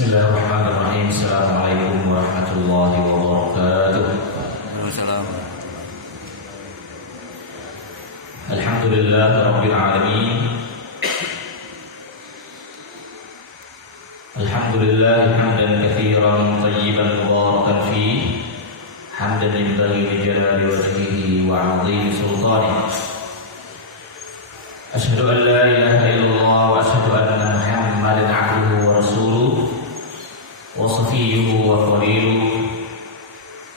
Bismillahirrahmanirrahim. Assalamualaikum warahmatullahi wabarakatuh. Waalaikumsalam. Alhamdulillah rabbil alamin. Alhamdulillah hamdan katsiran tayyiban mubarakan fihi. Hamdan yanbaghi li jalali wajhihi wa 'azimi sultanihi. Asyhadu an la ilaha illallah wa asyhadu anna Muhammadan 'abduhu wa rasuluhu wa safiyyuhu wa khaliluhu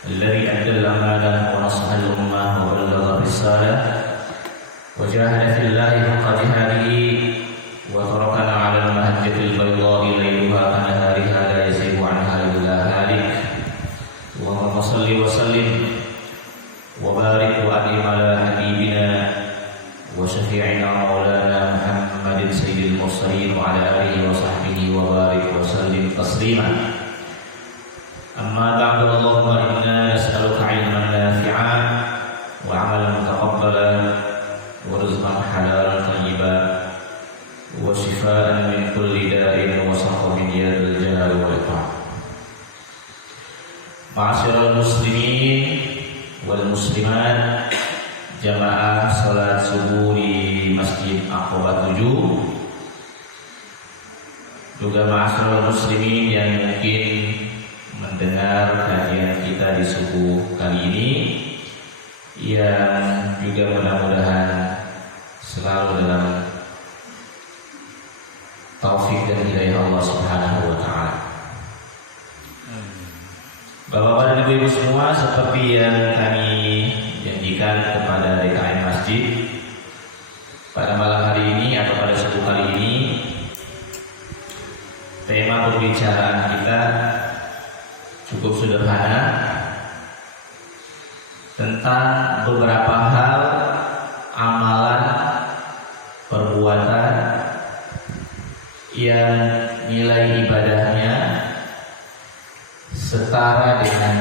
alladhi adda al-amanah wa nasaha al-ummah wa ballagha ar-risalah wa jahada fillahi haqqa jihadihi wa tarakana 'ala al-mahajjati al-bayda'i layluha kanahariha la yazighu 'anha illa halik. Allahumma shalli wa sallim wa barik wa an'im 'ala habibina wa syafi'ina maulana Muhammadin sayyidil mursalin wa 'ala alihi wa sahbihi wa barik wa sallim taslima. Amma ba'du, Allahumma inna nas'aluka 'ilman nafi'an wa 'amalan mutaqabbalan wa rizqan halalan thayyiban wa shifaa'an min kulli da'in wa saqamin ya dzal jalali wal ikram. Ma'asyiral muslimin wal muslimat, jamaah salat subuh di Masjid Aqaba 7, juga ma'asyiral muslimin yang mungkin mendengar kajian kita di subuh kali ini, yang juga mudah-mudahan selalu dalam taufik dan hidayah Allah Subhanahu wa taala. Bapak-bapak dan ibu-ibu semua, seperti yang kami janjikan kepada DKM Masjid pada malam hari ini atau pada subuh kali ini, tema pembicaraan kita cukup sederhana tentang beberapa hal amalan perbuatan yang nilai ibadahnya setara dengan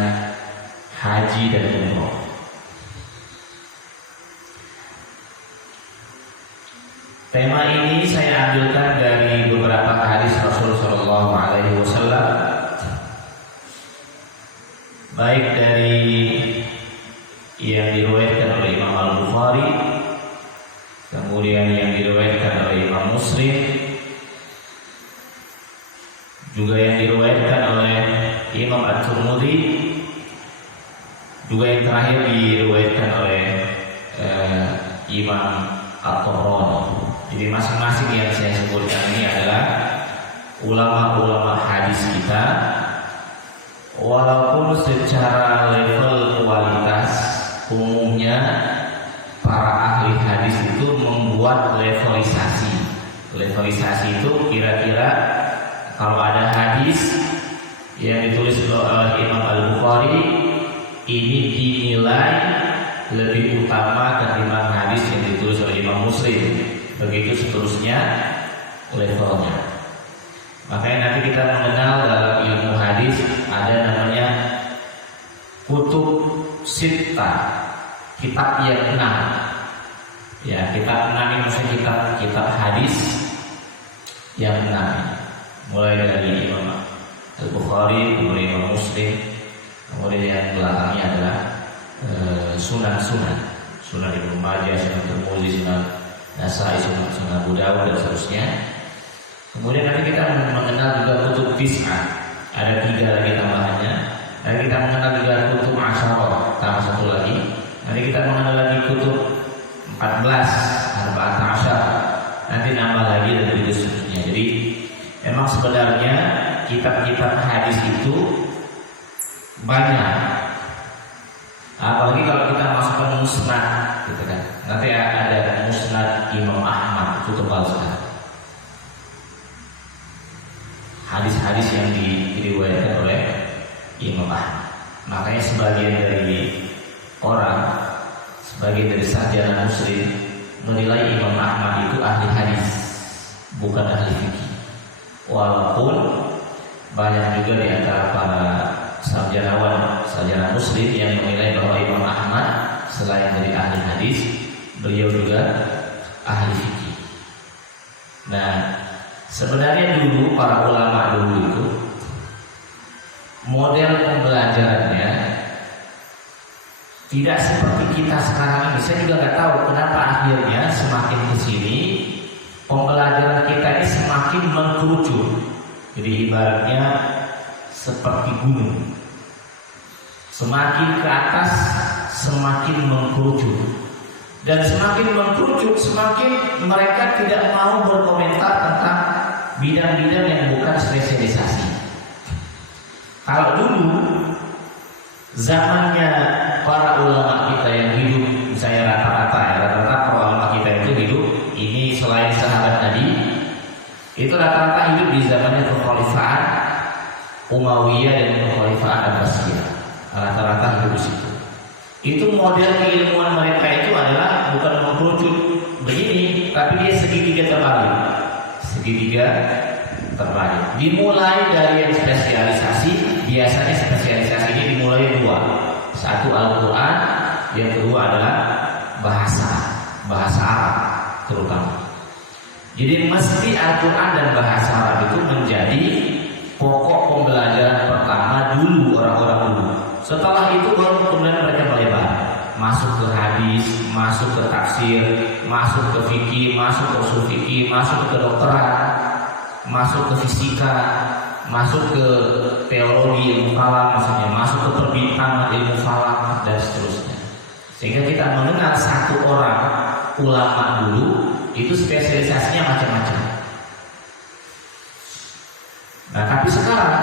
haji dan umroh. Tema ini saya ambilkan dari beberapa hadis Rasul Shallallahu Alaihi Wasallam, baik dari yang diriwayatkan oleh Imam Al-Bukhari, kemudian yang diriwayatkan oleh Imam Muslim, juga yang diriwayatkan oleh Imam At-Tirmidzi, juga yang terakhir diriwayatkan oleh Imam At-Tabrani. Jadi masing-masing yang saya sebutkan ini adalah ulama-ulama hadis kita, walaupun secara level kualitas umumnya para ahli hadis itu membuat levelisasi. Levelisasi itu kira-kira kalau ada hadis yang ditulis oleh Imam Al-Bukhari, ini dinilai lebih utama ketimbang hadis yang ditulis oleh Imam Muslim. Begitu seterusnya levelnya. Makanya nanti kita mengenal dalam ilmu hadis ada namanya kutub sittah, kitab yang 6. Ya, kitab 6 ini maksudnya kitab hadis yang 6. Mulai dari Imam Al-Bukhari, kemudian Imam Muslim, kemudian yang belakangnya adalah sunan-sunan, Sunan Ibnu Majah, Sunan Tirmidzi, Sunan Nasai, Sunan Abu Dawud dan seterusnya. Kemudian nanti kita mengenal juga kutub tis'ah, ada 3 lagi tambahannya. Nanti kita mengenal juga kutub asyarah, tambah 1 lagi. Nanti kita mengenal lagi kutub 14, arba'at asyar. Nanti nambah lagi dan begitu seterusnya. Jadi memang sebenarnya kitab-kitab hadis itu banyak. Apalagi kalau kita masukkan musnad, gitu kan. Nanti ada musnad Imam Ahmad, itu tebal sekali. Hadis-hadis yang diriwayatkan oleh Imam Ahmad. Makanya sebagian dari orang, sebagian dari sarjana muslim menilai Imam Ahmad itu ahli hadis, bukan ahli fikih. Walaupun banyak juga di antara para sarjana muslim yang menilai bahwa Imam Ahmad selain dari ahli hadis, beliau juga ahli fikih. Nah, sebenarnya dulu para ulama dulu itu model pembelajarannya tidak seperti kita sekarang ini. Saya juga nggak tahu kenapa akhirnya semakin kesini pembelajaran kita ini semakin mengkerucut. Jadi ibaratnya seperti gunung, semakin ke atas semakin mengkerucut, dan semakin mengkerucut semakin mereka tidak mau berkomentar tentang bidang-bidang yang bukan spesialisasi. Kalau dulu zamannya para ulama kita yang hidup, misalnya rata-rata para ulama kita itu hidup ini selain sahabat Nabi, itu rata-rata hidup di zamannya kekhalifahan Umayyah dan kekhalifahan Abbasiyah. Rata-rata hidup di situ. Itu model keilmuan mereka itu adalah bukan mengkerucut begini, tapi dia segitiga terbalik. Segitiga terbalik. Dimulai dari yang spesialisasi, biasanya spesialisasi ini dimulai dua. Satu Al-Quran, yang kedua adalah bahasa Arab terutama. Jadi mesti Al-Quran dan bahasa Arab itu menjadi pokok pembelajaran pertama dulu orang-orang dulu. Setelah itu baru kemudian mereka melebar, masuk ke hadis, masuk ke tafsir, masuk ke fikih, masuk ke usul fikih, masuk ke kedokteran, masuk ke fisika, masuk ke teologi ilmu falak, maksudnya masuk ke perbintangan ilmu falak dan seterusnya. Sehingga kita mengenal satu orang ulama dulu itu spesialisasinya macam-macam. Nah, tapi sekarang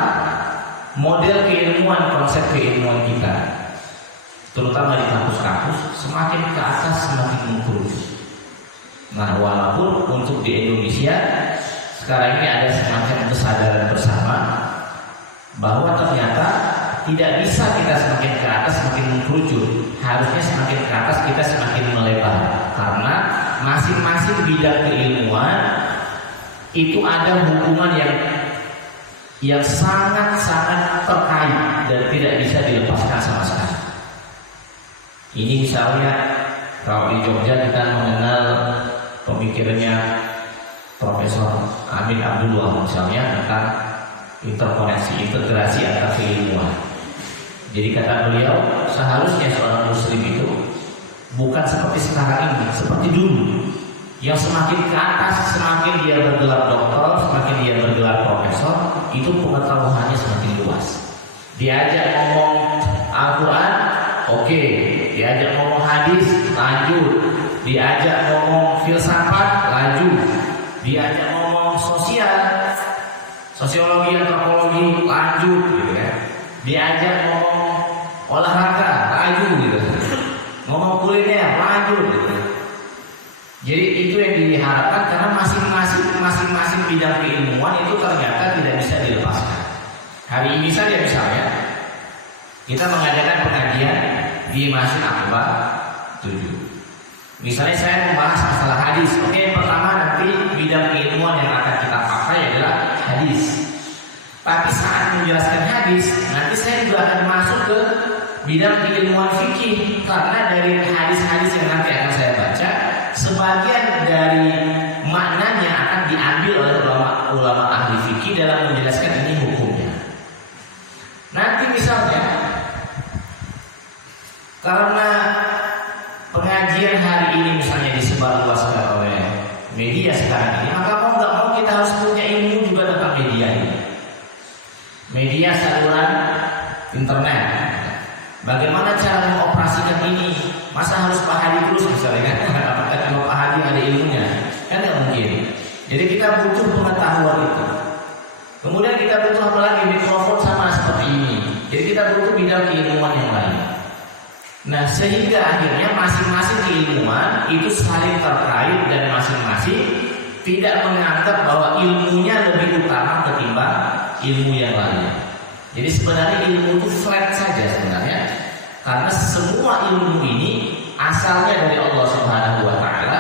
model keilmuan, konsep keilmuan kita, terutama di kampus-kampus, semakin ke atas semakin mengkerucut. Nah, walaupun untuk di Indonesia sekarang ini ada semacam kesadaran bersama bahwa ternyata tidak bisa kita semakin ke atas semakin mengkerucut, harusnya semakin ke atas kita semakin melebar, karena masing-masing bidang keilmuan itu ada hubungan yang sangat-sangat terkait dan tidak bisa dilepaskan sama sekali. Ini misalnya kalau di Jogja kita mengenal pemikirannya Profesor Amin Abdullah misalnya tentang interkoneksi, integrasi antar keilmuan. Jadi kata beliau, seharusnya seorang muslim itu bukan seperti sekarang ini, seperti dulu, yang semakin ke atas semakin dia bergelar doktor, semakin dia bergelar profesor, itu pengetahuannya semakin luas. Diajak ngomong Al-Quran, oke. Diajak ngomong hadis, lanjut. Diajak ngomong filsafat, lanjut. Diajak ngomong sosiologi, antropologi, lanjut, gitu ya. Diajak ngomong olahraga, lanjut, gitu. Ngomong kuliner, lanjut, gitu. Jadi itu yang diharapkan, karena masing-masing bidang keilmuan itu ternyata tidak bisa dilepaskan. Hari ini saja misalnya kita mengadakan pengajian di Masjid Aqaba 7. Misalnya saya membahas masalah hadis. Oke, pertama nanti bidang keilmuan yang akan kita pakai adalah hadis. Tapi saat menjelaskan hadis, nanti saya juga akan masuk ke bidang keilmuan fikih, karena dari hadis-hadis yang nanti akan saya baca, sebagian dari maknanya akan diambil oleh ulama ahli fikih dalam menjelaskan ini hukumnya. Nanti misalnya karena pengajian hari ini misalnya disebarluaskan oleh media sekarang ini, maka mau nggak mau kita harus punya ilmu juga tentang media ini. Media saluran internet. Bagaimana cara mengoperasikan ini? Masa harus Pak Hadi terus misalnya kan? Apakah cuma Pak Hadi ada ilmunya? Kan tidak mungkin. Jadi kita butuh pengetahuan itu. Kemudian kita butuh apa lagi? Mikrofon sama seperti ini. Jadi kita butuh bidang keilmuan yang lain. Nah, sehingga akhirnya masing-masing keilmuan itu saling terkait dan masing-masing tidak menganggap bahwa ilmunya lebih utama ketimbang ilmu yang lain. Jadi sebenarnya ilmu itu flat saja sebenarnya, karena semua ilmu ini asalnya dari Allah Subhanahu wa taala,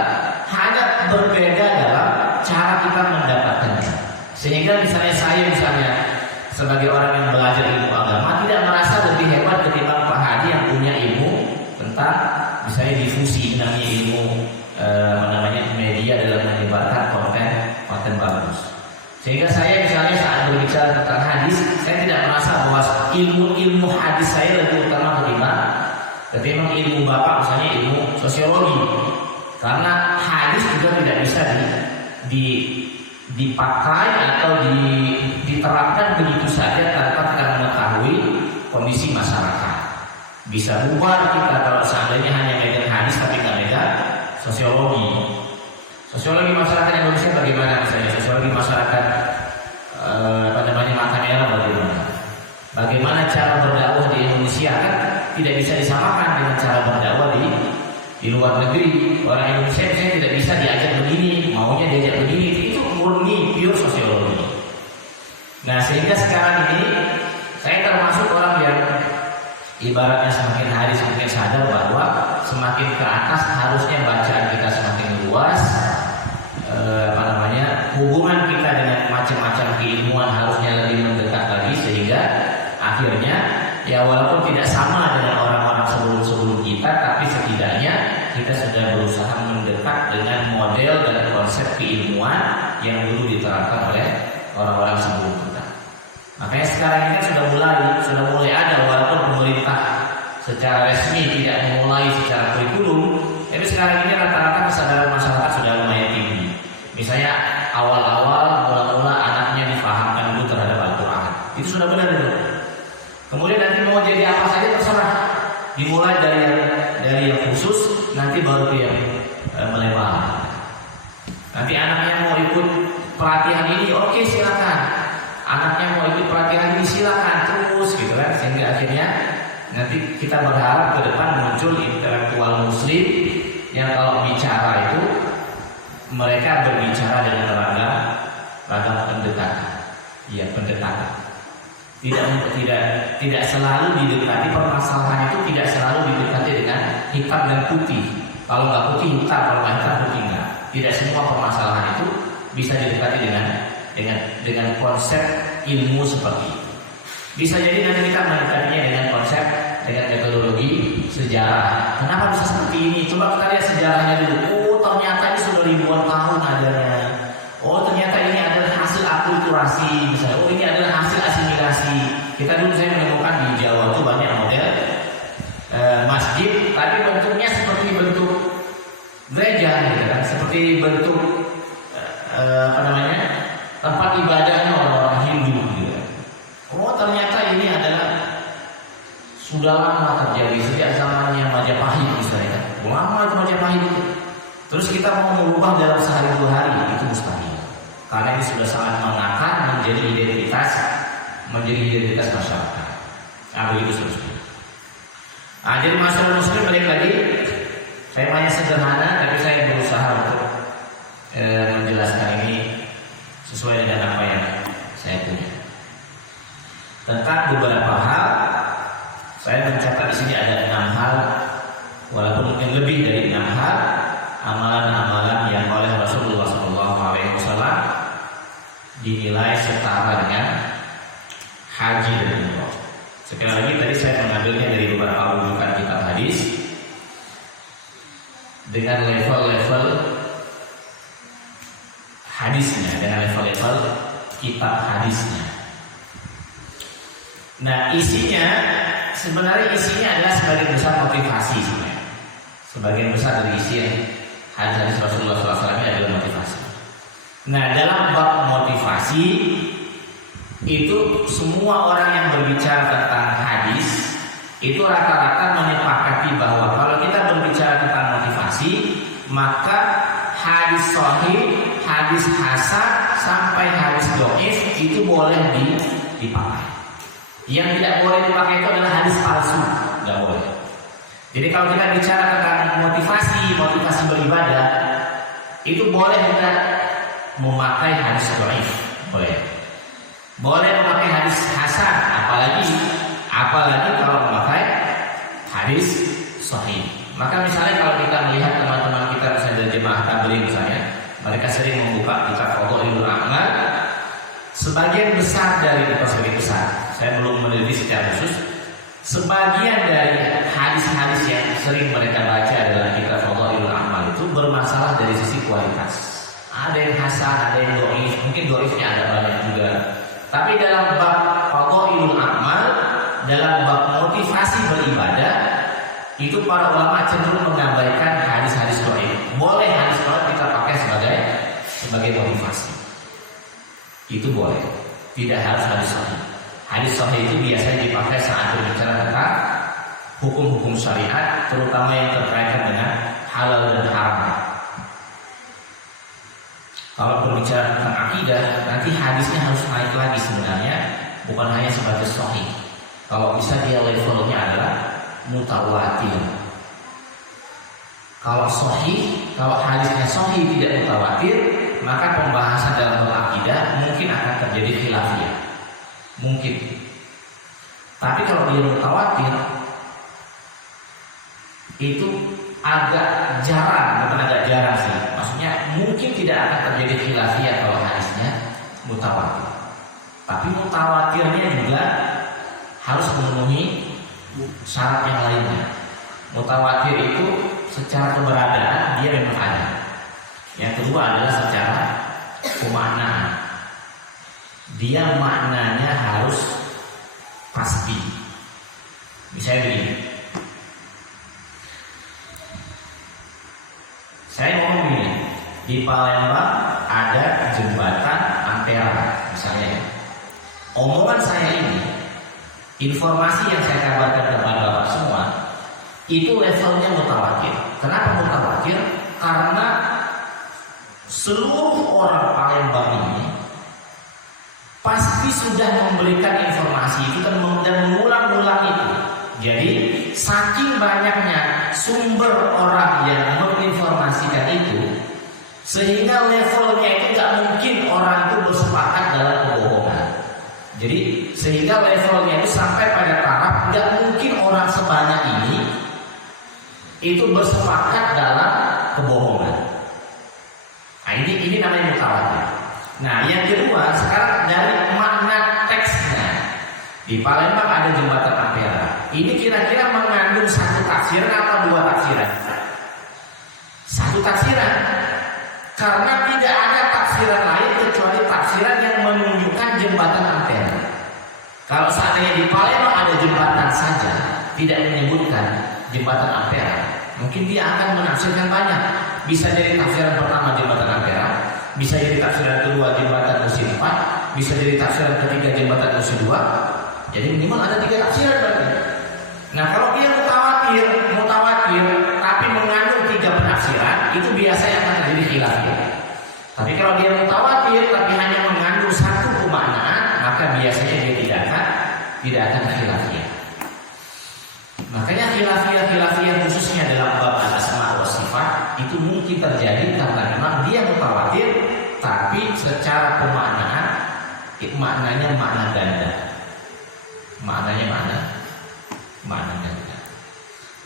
hanya berbeda dalam cara kita mendapatkannya. Sehingga misalnya saya sebagai orang yang belajar ilmu agama tidak merasa lebih hebat ketimbang Pak Hadi yang punya ilmu tentang misalnya difusi, namanya ilmu media dalam menyebarkan konten bagus. Sehingga saya misalnya saat berbicara tentang hadis, saya tidak merasa bahwa ilmu hadis saya lebih utama ketimbang ilmu bapak misalnya ilmu sosiologi, karena hadis juga tidak bisa dipakai atau diterapkan begitu saja tanpa kita mengetahui kondisi masyarakat. Bisa bubar kita kalau seandainya hanya megang hadis tapi nggak megang sosiologi. Sosiologi masyarakat Indonesia bagaimana misalnya? Sosiologi masyarakat mata merah bagaimana? Bagaimana cara berdakwah di Indonesia kan tidak bisa disamakan dengan cara berdakwah di luar negeri. Orang Indonesia misalnya tidak bisa diajak begini, maunya diajak begini. Itu murni pure sosiologi. Nah sehingga sekarang ini saya termasuk orang yang ibaratnya semakin hari semakin sadar bahwa semakin ke atas harusnya bacaan kita semakin luas, hubungan kita dengan macam-macam keilmuan harusnya lebih mendekat lagi, sehingga akhirnya ya walaupun tidak sama dengan orang-orang sebelum kita, tapi setidaknya kita sudah berusaha mendekat dengan model dan konsep keilmuan yang dulu diterapkan oleh orang-orang sebelum kita. Makanya sekarang ini sudah mulai ada, walaupun pemerintah secara resmi tidak memulai secara kurikulum, tapi sekarang ini rata-rata kesadaran masyarakat sudah lumayan tinggi. Misalnya awal-awal mula-mula anaknya difahamkan dulu terhadap Al-Quran, itu sudah benar itu. Kemudian nanti mau jadi apa saja terserah, dimulai dari yang khusus, nanti baru yang melebar. Nanti anaknya mau ikut pelatihan ini, oke silakan. Anaknya mau ikut pelatihan ini silakan terus gitu kan, sehingga akhirnya nanti kita berharap ke depan muncul intelektual muslim yang kalau bicara itu mereka berbicara dengan ragam pendekatan. Iya, pendekatan. Tidak selalu didekati permasalahan itu, tidak selalu didekati dengan hitam dan putih. Kalau nggak putih hitam, kalau nggak hitam putih nggak. Tidak semua permasalahan itu bisa didekati dengan konsep ilmu seperti itu. Bisa jadi nanti kita mendekatinya dengan konsep, dengan metodologi sejarah. Kenapa bisa seperti ini? Coba kita lihat sejarahnya dulu. Oh, ternyata ini sudah ribuan tahun adanya. Oh, ternyata ini adalah hasil akulturasi misalnya. Oh, ini adalah hasil asimilasi. Kita dulu saya menemukan di Jawa itu banyak model masjid, tapi bentuknya seperti bentuk gereja, gitu kan? Seperti bentuk tempat ibadahnya orang-orang Hindu, gitu. Oh, ternyata ini adalah sudah lama terjadi sejak zamannya Majapahit misalnya. Lama itu Majapahit itu. Terus kita mau mengubah dalam sehari dua hari itu mustahil. Karena ini sudah sangat mengakar menjadi identitas masyarakat. Nah, begitu seterusnya. Nah, jadi masalah muslim balik lagi. Saya banyak sederhana, tapi saya berusaha untuk menjelaskan ini sesuai dengan apa yang saya punya. Tentang beberapa hal, saya mencatat di sini ada 6 hal, walaupun mungkin lebih dari 6 hal, amalan-amalan yang oleh Rasulullah SAW dinilai setara dengan haji dan umrah. Sekali lagi tadi saya mengambilnya dari beberapa rujukan kitab hadis dengan level-level hadisnya, dengan level-level kitab hadisnya. Nah, sebenarnya isinya adalah sebagian besar motivasi sebenarnya. Sebagian besar dari isi yang hadis Rasulullah SAW ini adalah motivasi. Nah, dalam bab motivasi itu semua orang yang berbicara tentang hadis itu rata-rata menyepakati bahwa kalau kita berbicara tentang motivasi, maka hadis sahih, hadis hasan sampai hadis dhaif itu boleh dipakai. Yang tidak boleh dipakai itu adalah hadis palsu, nggak boleh. Jadi kalau kita bicara tentang motivasi beribadah, itu boleh kita memakai hadis dhaif, boleh. Boleh memakai hadis hasan, apalagi kalau memakai hadis sahih. Maka misalnya kalau kita melihat teman-teman kita misalnya dari jemaah tabligh misalnya, mereka sering membuka kitab Fadhailul A'mal. Sebagian besar dari saya belum meneliti secara khusus. Sebagian dari hadis-hadis yang sering mereka baca adalah kitab Fadhailul A'mal itu bermasalah dari sisi kualitas. Ada yang hasan, ada yang dhaif, mungkin dhaifnya ada banyak juga. Tapi dalam bab Fadhailul A'mal dalam bab motivasi beribadah itu para ulama cenderung mengabaikan hadis-hadis dhaif. Boleh hadis dhaif kita pakai sebagai motivasi. Itu boleh. Tidak harus hadis sahih. Hadis sahih itu biasanya dipakai saat berbicara tentang hukum-hukum syariat, terutama yang terkait dengan halal dan haram. Kalau berbicara tentang akidah, nanti hadisnya harus naik lagi sebenarnya, bukan hanya sebagai sahih. Kalau bisa dia levelnya adalah mutawatir. Kalau hadisnya sahih tidak mutawatir, maka pembahasan dalam akidah mungkin akan terjadi khilafiyah. Mungkin. Tapi kalau dia mutawatir, itu agak jarang, bukan agak jarang sih. Maksudnya mungkin tidak akan terjadi khilafiyah kalau hadisnya mutawatir. Tapi mutawatirnya juga harus memenuhi syarat yang lainnya. Mutawatir itu secara keberadaan dia memang ada. Yang kedua adalah secara pemaknaan. Dia maknanya harus pasti. Misalnya begini. Saya ngomong begini, di Palembang ada jembatan Ampera, misalnya. Omongan saya ini, informasi yang saya kabarkan kepada Bapak semua, itu levelnya mutawatir. Kenapa mutawatir? Karena seluruh orang Palembang ini pasti sudah memberikan informasi itu dan mengulang-ulang itu. Jadi saking banyaknya sumber orang yang menginformasikan itu, sehingga levelnya itu gak mungkin orang itu bersepakat dalam kebohongan. Jadi sehingga levelnya itu sampai pada taraf gak mungkin orang sebanyak ini itu bersepakat dalam kebohongan. Nah ini namanya mutawatir. Nah yang kedua, sekarang dari makna teksnya. Di Palembang ada jembatan Ampera. Ini kira-kira mengandung satu tafsiran atau dua tafsiran? Satu tafsiran. Karena tidak ada tafsiran lain kecuali tafsiran yang menunjukkan jembatan Ampera. Kalau seandainya di Palembang ada jembatan saja, tidak menyebutkan jembatan Ampera, mungkin dia akan menafsirkan banyak. Bisa jadi tafsiran pertama jembatan Ampera, bisa jadi tafsiran kedua jembatan Musi 4, bisa jadi tafsiran ketiga jembatan Musi 2. Jadi minimal ada 3 tafsiran berarti. Nah kalau dia mutawatir tapi mengandung 3 penafsiran, itu biasanya akan terjadi khilafiyah. Tapi kalau dia mutawatir tapi hanya mengandung 1 pemaknaan, maka biasanya dia tidak akan khilafiyah. Makanya khilafiyah khususnya dalam bab asma wa sifat itu mungkin terjadi karena memang dia mutawatir tapi secara pemaknaan maknanya makna ganda. Maknanya makna ganda.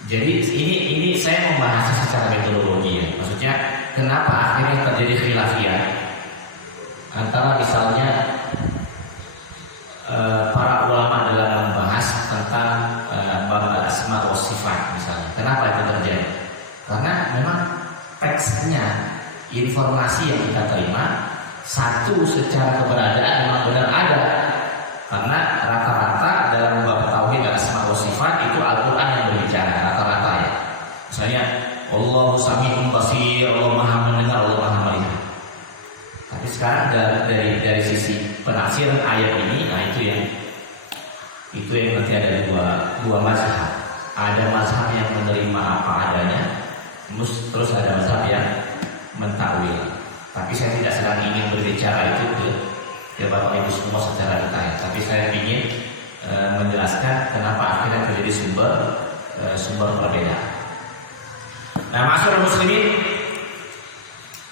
Jadi ini saya membahasnya secara metodologi ya. Maksudnya kenapa akhirnya terjadi khilafiyah antara misalnya para ulama dalam membahas tentang bab asma wa sifat misalnya. Kenapa itu terjadi? Karena memang teksnya, informasi yang kita terima, satu secara keberadaan memang benar ada. Karena rata-rata dalam bab tauhid dan asma wa sifat itu Al-Qur'an yang berbicara rata-rata ya. Misalnya Allahu Sami'un Basir, Allah Maha mendengar, Allah Maha melihat. Tapi sekarang dari sisi penafsiran ayat ini, nah itu yang nanti ada dua mazhab. Ada mazhab yang menerima apa adanya, terus ada mazhab yang mentakwil. Tapi saya tidak sedang ingin berbicara itu ke Bapak Ibu semua secara detail. Tapi saya ingin menjelaskan kenapa akhirnya terjadi sumber perbedaan. Nah, masyarakat muslimin,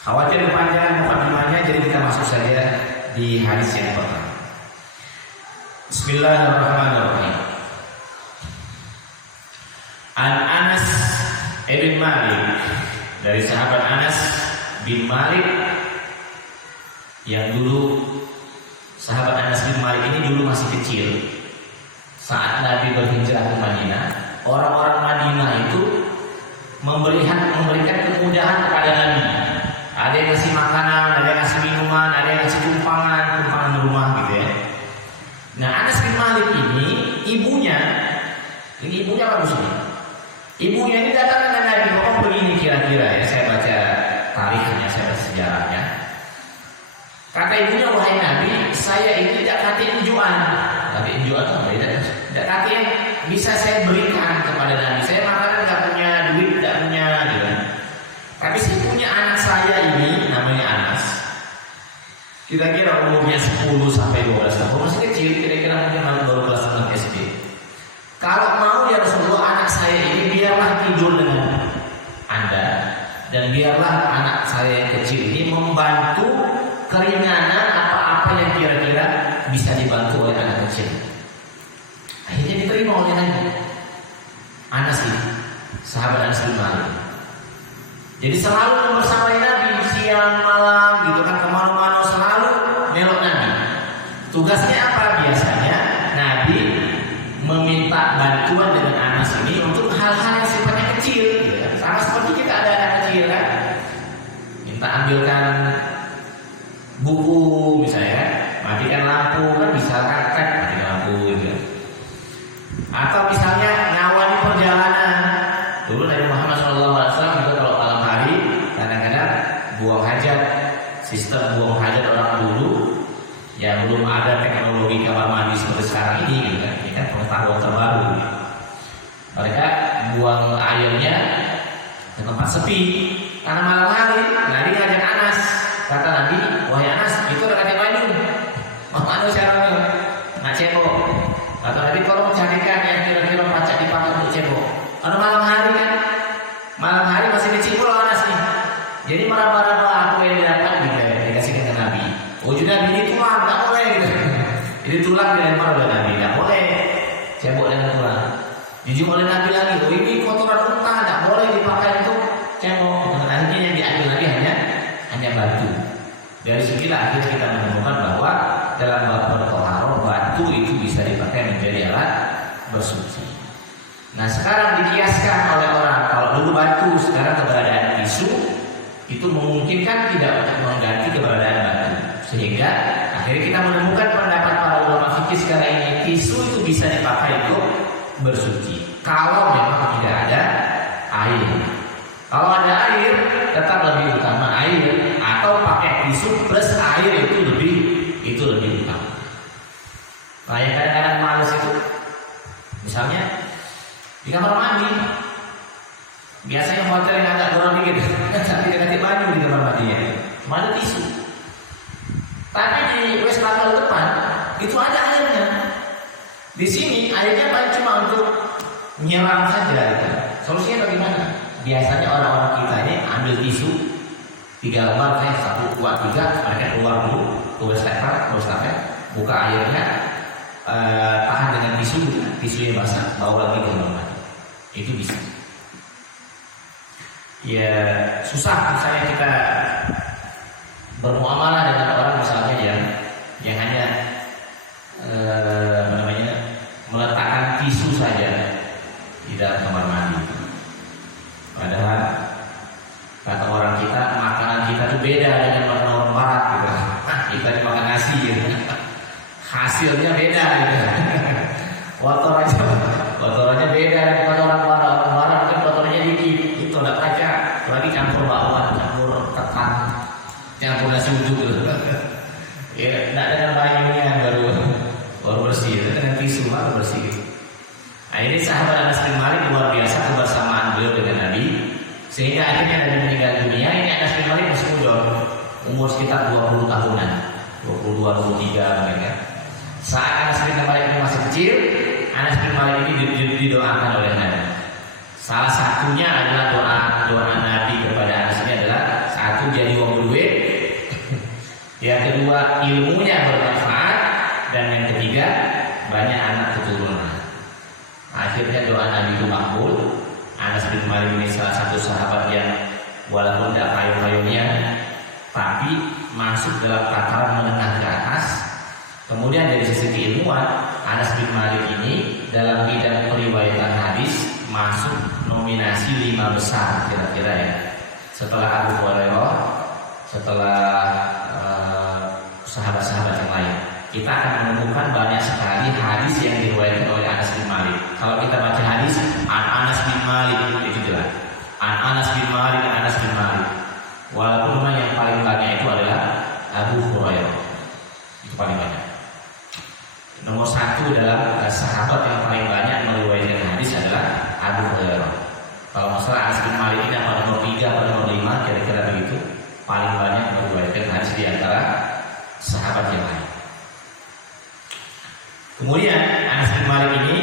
khawatir kepanjangan mukadimahnya, jadi kita masuk saja di hadis yang pertama. Bismillahirrahmanirrahim. An Anas bin Malik, dari sahabat Anas bin Malik yang dulu sahabat Anas bin Malik ini dulu masih kecil saat Nabi berhijrah ke Madinah. Orang-orang Madinah itu memberikan kemudahan kepada Nabi. Ada yang ngasih makanan, ada yang ngasih minuman, ada yang ngasih tumpangan rumah gitu ya. Nah Anas bin Malik ini ibunya Kata ibunya, wahai Nabi, saya ini tidak kata injuan. Kata injuan itu beda. Tidak kata yang bisa saya berikan kepada Nabi. Saya makanan nggak punya duit, nggak punya gitu. Tapi saya punya anak saya ini, namanya Anas. Kira-kira umurnya 10 sampai 12 tahun, masih kecil, kira-kira mungkin baru kelas 6 SD. Kalau mau ya Rasulullah, anak saya ini biarlah tidur dengan Anda, dan biarlah anak saya yang kecil ini membantu keringanan apa-apa yang kira-kira bisa dibantu oleh anak kecil. Akhirnya diterima oleh Nabi. Anas ini, sahabat Anas bin Malik. Jadi selalu bersama Nabi siang malam gitu kan, kemana-mana selalu melok Nabi. Tugasnya apa biasanya? Nabi meminta bantuan dengan Anas ini untuk hal-hal yang sifatnya kecil, gitu kan? Sama seperti kita ada anak kecil kan, minta ambilkan buku misalnya, matikan lampu kan, bisa kan matikan lampu gitu kan. Atau misalnya ngawali perjalanan. Dulu Nabi Muhammad SAW juga kalau malam hari kadang-kadang buang hajat, sistem buang hajat orang dulu yang belum ada teknologi kamar mandi seperti sekarang ini gitu kan. Ini kan pengetahuan terbaru. Mereka buang airnya ke tempat sepi karena malam hari. Nabi ngajak Anas, kata Nabi, wahai Anas, itu ada kata banyu. Mana caranya? Nak cebok. Kata Nabi, kalau mencarikan yang kira-kira pacak dipakai untuk cebok. Karena malam hari kan, malam hari masih kecil loh Anas nih. Jadi marah-marah aku yang dapat gitu ya, dikasihkan ke Nabi. Wujud Nabi ini tulang, tak boleh gitu. Jadi tulang dilempar oleh Nabi, tak boleh cebok dengan tulang. Dijum oleh Nabi lagi, oh ini kotoran unta, tak boleh dipakai untuk cebok. Dan akhirnya yang diambil lagi hanya batu. Dari sinilah akhirnya kita menemukan bahwa dalam bab bertoharoh, batu itu bisa dipakai menjadi alat bersuci. Nah sekarang dikiaskan oleh orang, kalau dulu batu, sekarang keberadaan tisu itu memungkinkan tidak untuk mengganti keberadaan batu. Sehingga akhirnya kita menemukan pendapat para ulama fikih sekarang ini, tisu itu bisa dipakai untuk bersuci kalau memang tidak ada air. Kalau ada air tetap lebih utama air, atau pakai tisu plus air itu lebih utama. Nah yang kadang-kadang males itu, misalnya di kamar mandi, biasanya hotel yang agak kurang dikit, tapi ganti baju di kamar mandinya, cuma ada tisu. Tapi di wastafel depan itu ada airnya. Di sini airnya paling cuma untuk nyeram saja. Gitu. Solusinya bagaimana? Biasanya orang-orang kita ini ambil tisu 3 lembar, kayak 1, 2, 3, mereka keluar dulu ke wastafel, buka airnya, tahan dengan tisunya basah, bawa lagi ke kamar mandi. Itu bisa. Ya susah misalnya kita bermuamalah dengan orang misalnya yang hanya meletakkan tisu saja di dalam kamar mandi. Padahal kata orang kita, makanan kita itu beda dengan makanan orang barat gitu. Kita dimakan nasi gitu. Hasilnya beda gitu. Kotorannya beda dengan orang barat. Orang barat mungkin kotorannya dikit, itu udah pacak, lagi campur bakwan, campur ketan, campur nasi uduk gitu. Ya, tidak dengan banyunya baru bersih, itu dengan tisu baru bersih. Nah ini sahabat Anas bin Malik luar biasa kebersamaan beliau dengan Nabi, sehingga akhirnya Nabi meninggal dunia. Ini Anas bin Malik masih muda, umur sekitar 20 tahunan, 22, 23 mereka. Saat Anas bin Malik ini masih kecil, Anas bin Malik ini didoakan oleh Nabi. Salah satunya adalah doa Nabi kepada Anas ini adalah, satu, jadi wong duit, yang kedua ilmunya bermanfaat, dan yang ketiga banyak anak keturunan. Akhirnya doa Nabi itu makbul. Anas bin Malik ini salah satu sahabat yang walaupun tidak payung-payungnya, tapi masuk dalam tataran menengah ke atas. Kemudian dari sisi keilmuan, Anas bin Malik ini dalam bidang periwayatan hadis masuk nominasi 5 besar kira-kira ya. Setelah Abu Hurairah, setelah sahabat-sahabat yang lain. Kita akan menemukan banyak sekali hadis yang diriwayatkan oleh Anas bin Malik. Kalau kita baca hadis Anas bin Malik itu jelas. Anas bin Malik. Walaupun memang yang paling banyak itu adalah Abu Hurairah. satu dalam sahabat yang paling banyak meriwayatkan hadis adalah Abu Hurairah. Kalau masalah Anas bin Malik ini apa nomor 3 atau nomor 5 kira-kira begitu, paling banyak meriwayatkan hadis di antara sahabat yang lain. Kemudian Anas bin Malik ini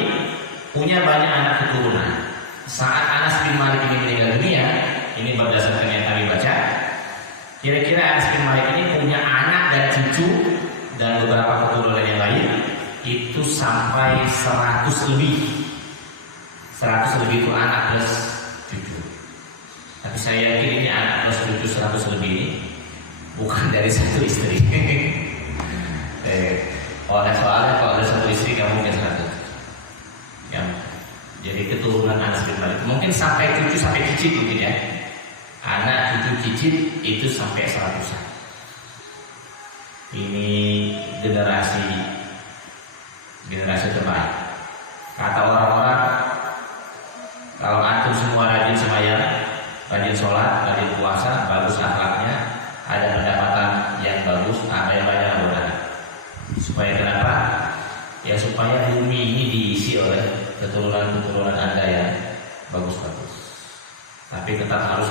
punya banyak anak keturunan. Saat Anas bin Malik ini meninggal dunia, ini berdasarkan yang kami baca, kira-kira Anas bin Malik ini punya anak dan cucu dan beberapa keturunan yang lain itu sampai 100 lebih. 100 lebih itu anak plus cucu. Tapi saya yakin ini anak plus cucu 100 lebih ini bukan dari satu istri. Soalnya kalau ada satu istri nggak mungkin 100. Ya. Jadi keturunan Anas bin Malik mungkin sampai cucu sampai cicit mungkin ya. Anak cucu cicit itu sampai 100-an. Ini generasi terbaik. Kata orang-orang, kalau antum semua rajin sembahyang, rajin sholat, rajin puasa, bagus akhlaknya, ada pendapatan yang bagus, ada yang banyak anggota. Supaya kenapa? Ya supaya bumi ini diisi oleh keturunan-keturunan Anda yang bagus-bagus. Tapi tetap harus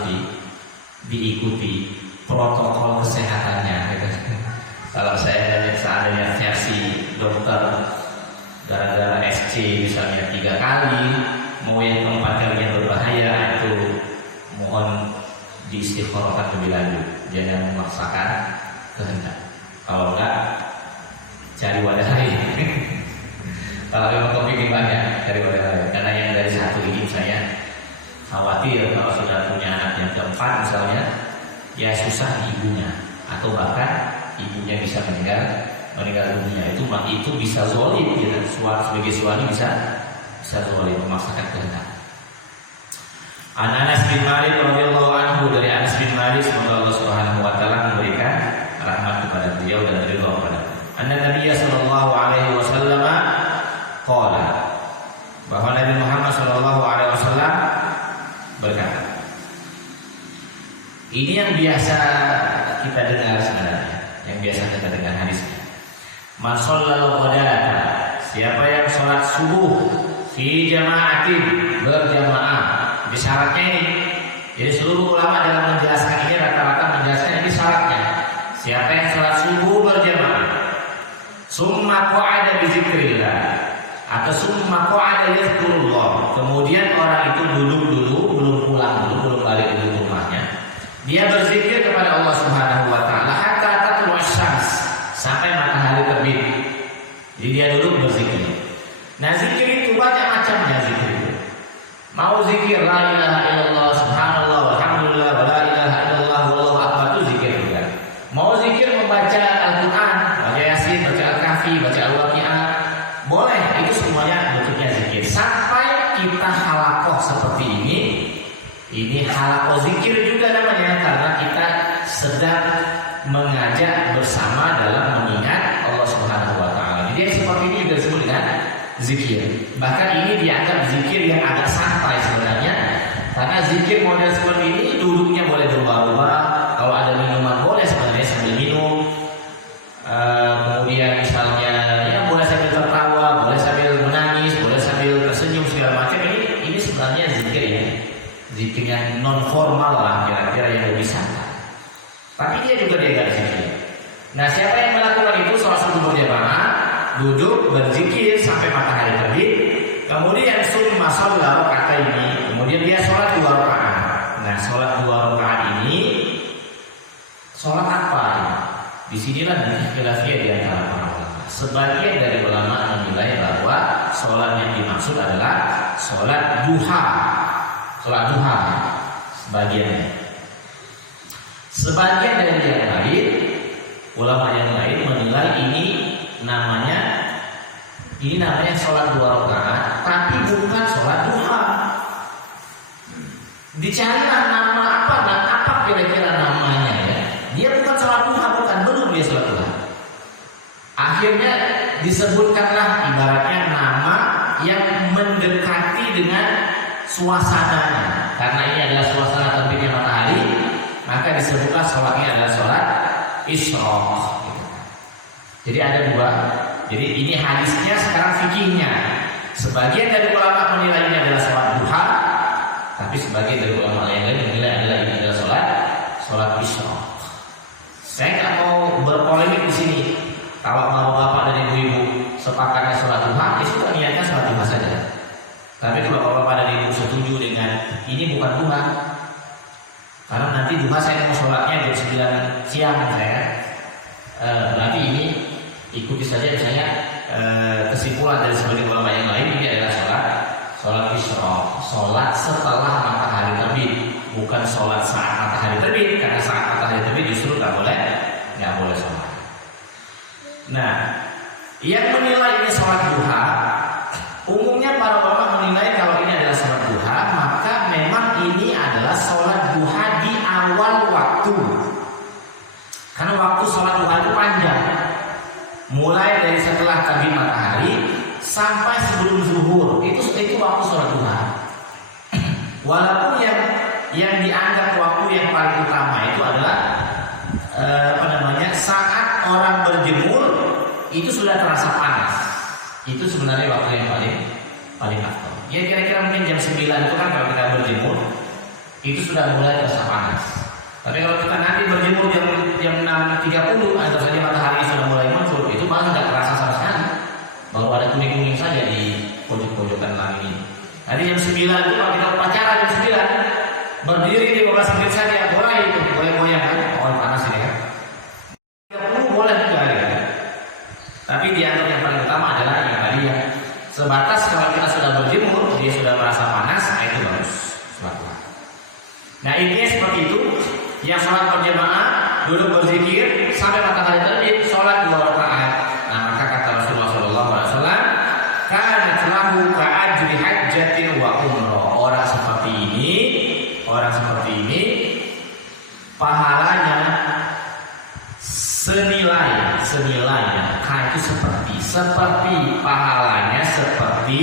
diikuti protokol kesehatannya. Gitu. Kalau saya seandainya versi dokter gara-gara SC misalnya 3 kali, mau yang keempat kalinya berbahaya, itu mohon diistikharahkan lebih lanjut, jangan memaksakan kehendak. Kalau enggak, cari wadah lain. Kalau memang kepingin banyak, cari wadah lain. Karena yang dari satu ini saya khawatir kalau sudah punya anak yang keempat misalnya, ya susah ibunya, atau bahkan ibunya bisa meninggal dunia. Itu bisa zalim, gitu. Sebagai suami bisa zalim, memaksakan kehendak. Anas bin Malik radhiyallahu anhu, dari Anas bin Malik, semoga Allah Subhanahu wa taala memberikan rahmat kepada beliau dan ridha kepada beliau. Anna Nabiy sallallahu alaihi wasallam qala, bahwa Nabi Muhammad sallallahu alaihi wasallam berkata. Ini yang biasa kita dengar sebenarnya, yang biasa kita dengar hadisnya. Man shallal ghadata, siapa yang sholat subuh fi jama'atin, berjamaah. Di syaratnya ini. Jadi seluruh ulama dalam menjelaskan ini rata-rata menjelaskan ini syaratnya. Siapa yang sholat subuh berjamaah, summa qa'ada bi dzikrillah, atau summa qa'ada yadhkurullah, kemudian orang itu duduk dulu, belum pulang dulu, belum balik ke rumahnya, dia berzikir kepada Allah Subhanahu wa taala hatta tatlu'asy syams, sampai matahari terbit. Jadi dia duduk berzikir. Nah, zikir itu banyak macamnya zikir. Mau zikir la ilaha illallah, subhanallah, walhamdulillah, wa la ilaha illallah, wallahu akbar, itu zikir juga. Mau zikir membaca Al-Qur'an, baca Yasin, baca Al-Kahfi, baca Al-Waqiah, boleh, itu semuanya bentuknya zikir. Sampai kita halaqah seperti ini halaqah zikir juga namanya, karena kita sedang mengajak bersama dalam mengingat Allah Subhanahu wa taala. Jadi yang seperti ini juga disebut dengan zikir. Bahkan ini dianggap zikir yang agak santai sebenarnya, karena zikir model seperti ini duduknya boleh berubah-ubah. Kalau ada minuman boleh sebenarnya sambil minum. Kemudian misalnya ya boleh sambil tertawa, boleh sambil menangis, boleh sambil tersenyum segala macam. Ini sebenarnya zikir ya, zikir yang non formal lah, kira-kira yang lebih santai. Tapi dia juga dianggap zikir. Nah, siapa yang melakukan itu sholat subuh berjamaah, duduk berzikir sampai matahari terbit, kemudian summa shalla raka'ataini, kemudian dia sholat 2 rakaat. Nah, sholat 2 rakaat ini sholat apa? Disinilah nanti khilafiyah di antara para ulama. Sebagian dari ulama menilai bahwa sholat yang dimaksud adalah sholat duha. Sholat duha sebagian dari yang lain, ulama yang lain menilai ini namanya sholat 2 rakaat, tapi bukan sholat duha. Dicarilah nama apa kira-kira namanya ya. Dia bukan sholat duha, belum dia sholat duha. Akhirnya disebutkanlah ibaratnya nama yang mendekati dengan suasananya. Karena ini adalah suasana terbitnya matahari, maka disebutlah sholatnya adalah sholat isyraq. Jadi ada Jadi ini hadisnya, sekarang fikihnya. Sebagian dari ulama menilai ini adalah sholat duha, tapi sebagian dari ulama yang lain menilai adalah ini adalah sholat isyraq. Saya nggak mau berpolemik di sini. Kalau mau bapak dan ibu-ibu sepakatnya sholat duha, ya sudah niatkan sholat duha saja. Tapi kalau bapak dan ibu setuju dengan ini bukan duha, karena nanti duha saya mau sholatnya jam 9 siang saya, berarti ini ikuti saja misalnya kesimpulan dari sebagian ulama yang lain, ini adalah sholat isyraq, sholat setelah matahari terbit, bukan sholat saat matahari terbit, karena saat matahari terbit justru nggak boleh sholat. Nah, yang menilai ini sholat duha, umumnya para ulama menilai kalau ini adalah sholat duha, maka memang ini adalah sholat duha di awal waktu, karena waktu sholat duha itu panjang. Mulai dari setelah terbit matahari sampai sebelum zuhur, itu waktu sholat duha. Walaupun yang dianggap waktu yang paling utama itu adalah saat orang berjemur itu sudah terasa panas. Itu sebenarnya waktu yang paling afdal. Ya kira-kira mungkin jam 9 itu kan kalau kita berjemur itu sudah mulai terasa panas. Tapi kalau kita nanti berjemur jam 6.30 atau saja matahari sudah mulai muncul, itu malah nggak terasa sama sekali. Baru ada kuning-kuning saja di pojok-pojokan langit ini. Nanti jam 9 itu kalau kita upacara jam 9, berdiri di 15 menit saja, boleh itu, boleh goyang kan? Oh panas ini kan. 30 boleh juga ya. Tapi dianggap yang paling utama adalah yang tadi ya. Sebatas kalau kita sudah berjemur, dia sudah merasa panas, nah itu bagus. Nah intinya seperti itu. Yang sholat berjamaah, duduk berzikir sampai matahari terbit, sholat 2 rakaat. Nah maka kata Rasulullah SAW, kanat lahu ka'ajri hajjatin wa umroh. Orang seperti ini, pahalanya senilainya. Ka itu seperti pahalanya seperti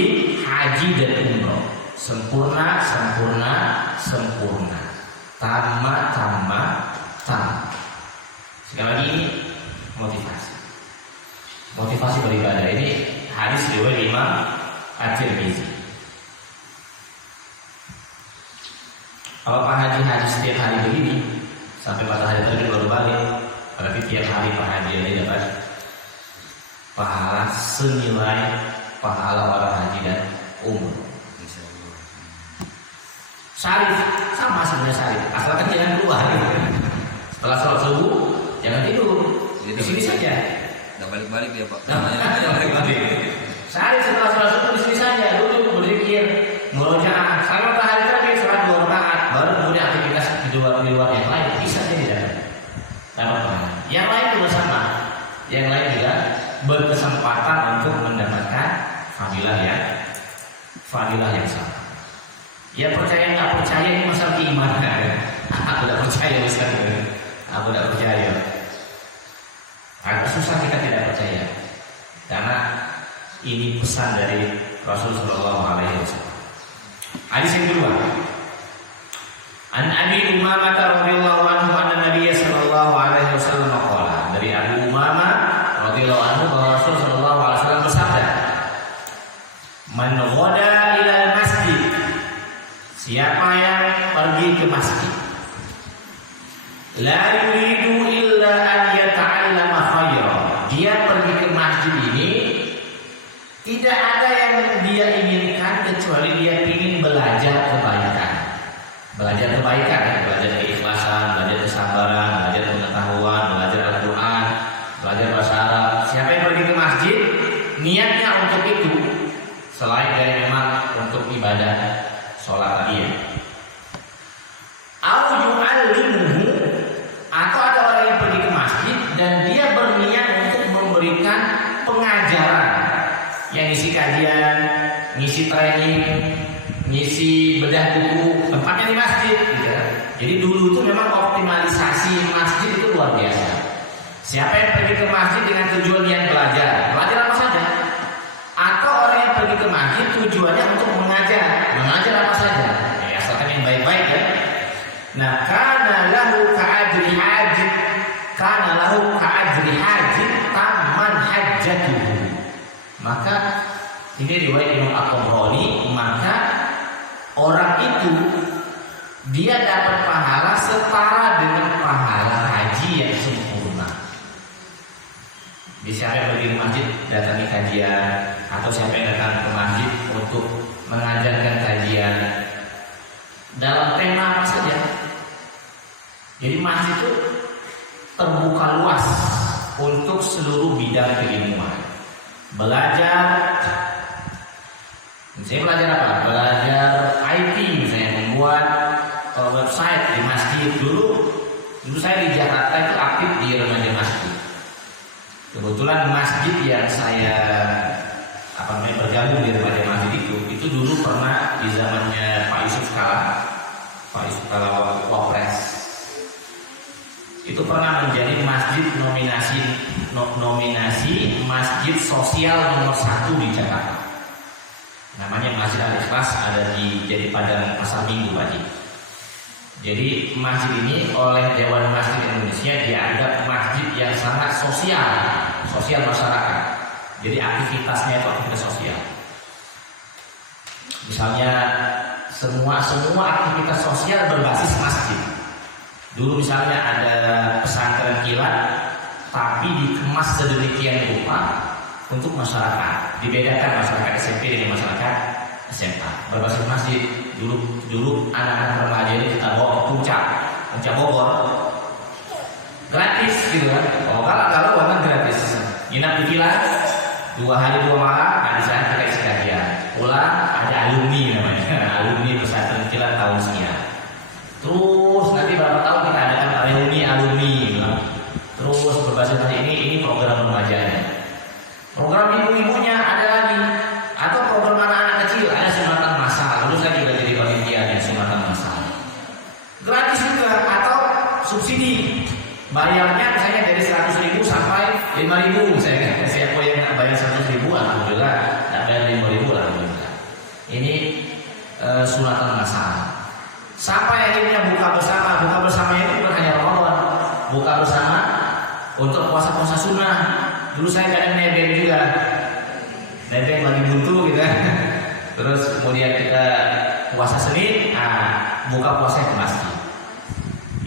haji dan umroh. Sempurna. Tama. Sekali lagi ini motivasi beribadah. Ini hadis riwayat Imam At-Tirmidzi. Kalau Pak Haji setiap hari begini sampai matahari terbit baru balik, berarti tiap hari Pak Haji ini dapat pahala senilai pahala orang haji dan umroh. Syarif sama sebenarnya syarif, asalkan jangan keluar. Setelah sholat subuh jangan tidur, di sini saja. Nggak balik-balik dia Pak. Balik. Syarif setelah sholat subuh di sini saja, duduk berzikir, murojaah. Sampai matahari terbit sholat 2 rakaat, baru kemudian aktivitas di luar yang lain bisa jadi dapat pahala. Yang lain juga sama, yang lain juga berkesempatan untuk mendapatkan fadilah yang sama. Ya percaya nggak percaya ini masalah keimanan. Aku tidak percaya misalnya. Aku tidak percaya. Agak susah kita tidak percaya. Karena ini pesan dari Rasulullah SAW. Hadis yang kedua. An Abi Umamah radhiyallahu anhu anna Nabiy sallallahu alaihi wasallam qala. Dari Abu Umamah radhiyallahu anhu bahwa Rasul sallallahu alaihi wasallam bersabda, "Man ghada ila masjid." Siapa yang pergi ke masjid, la yuridu illa an yata'allama khairan. Dia pergi ke masjid ini tidak ada yang dia inginkan kecuali dia ingin belajar kebaikan. Belajar keikhlasan, belajar kesabaran, belajar pengetahuan, belajar Al-Quran, belajar bahasa Arab. Siapa yang pergi ke masjid, niatnya untuk itu, selain dari memang untuk ibadah sholat tadi ya. Atau ada orang yang pergi ke masjid dan dia berniat untuk memberikan pengajaran, yang ngisi kajian, ngisi training, ngisi bedah buku, tempatnya di masjid gitu. Jadi dulu itu memang optimalisasi masjid itu luar biasa. Siapa yang pergi ke masjid dengan tujuan niat belajar apa saja, atau orang yang pergi ke masjid tujuannya untuk mengajar apa saja, ya asalkan yang baik-baik ya. Nah, kana lahu ka'ajri haji taman hajjatuhu. Maka ini riwayat Imam At-Tabrani, maka orang itu dia dapat pahala setara dengan pahala haji yang sempurna. Di siapa yang pergi ke masjid datangi kajian, atau siapa yang datang ke masjid untuk mengajarkan kajian dalam tema apa saja. Jadi masjid itu terbuka luas untuk seluruh bidang keilmuan. Belajar, saya belajar apa? Belajar IT, misalnya membuat website di masjid. Dulu saya di Jakarta itu aktif di remaja masjid. Kebetulan masjid yang saya bergabung di remaja masjid itu dulu pernah di zamannya Pak Yusuf Kala Wapres. Itu pernah menjadi masjid nominasi masjid sosial nomor 1 di Jakarta. Namanya Masjid Al-Ikhlas, ada di Padang Pasar Minggu, Pak Ji. Jadi masjid ini oleh Dewan Masjid Indonesia dianggap masjid yang sangat sosial masyarakat. Jadi aktivitasnya itu aktivitas sosial. Misalnya semua aktivitas sosial berbasis masjid. Dulu misalnya ada pesantren kilat, tapi dikemas sedemikian rupa untuk masyarakat. Dibedakan masyarakat SMP dengan masyarakat SMA. Berbasis masjid. Dulu anak-anak remaja ini kita bawa ke puncak Bogor, gratis gitu kan. Kalau kan gratis. Nginap di villa 2 hari 2 malam, di sana kita isi kajian. Pulang ada alumni namanya, alumni pesantren kilat tahun sekian. Terus nanti berapa tahun kita adakan reuni alumni. Terus berbasis hari ini program remajanya. Program ibu-ibunya ada lagi, atau program anak-anak kecil, ada sunatan massal. Dulu saya juga jadi panitia yang sunatan massal. Gratis juga, atau subsidi. Bayarnya misalnya dari 100.000 sampai 5.000. Saya yang bayar 100.000, alhamdulillah. Tak bayar 5.000, alhamdulillah. Ini sunatan massal. Sampai akhirnya buka bersama itu bukan hanya Ramadan, buka bersama untuk puasa sunnah. Dulu saya kadang nebeng juga, nebeng lagi buntu gitu. Terus kemudian kita puasa Senin, buka puasa ke masjid.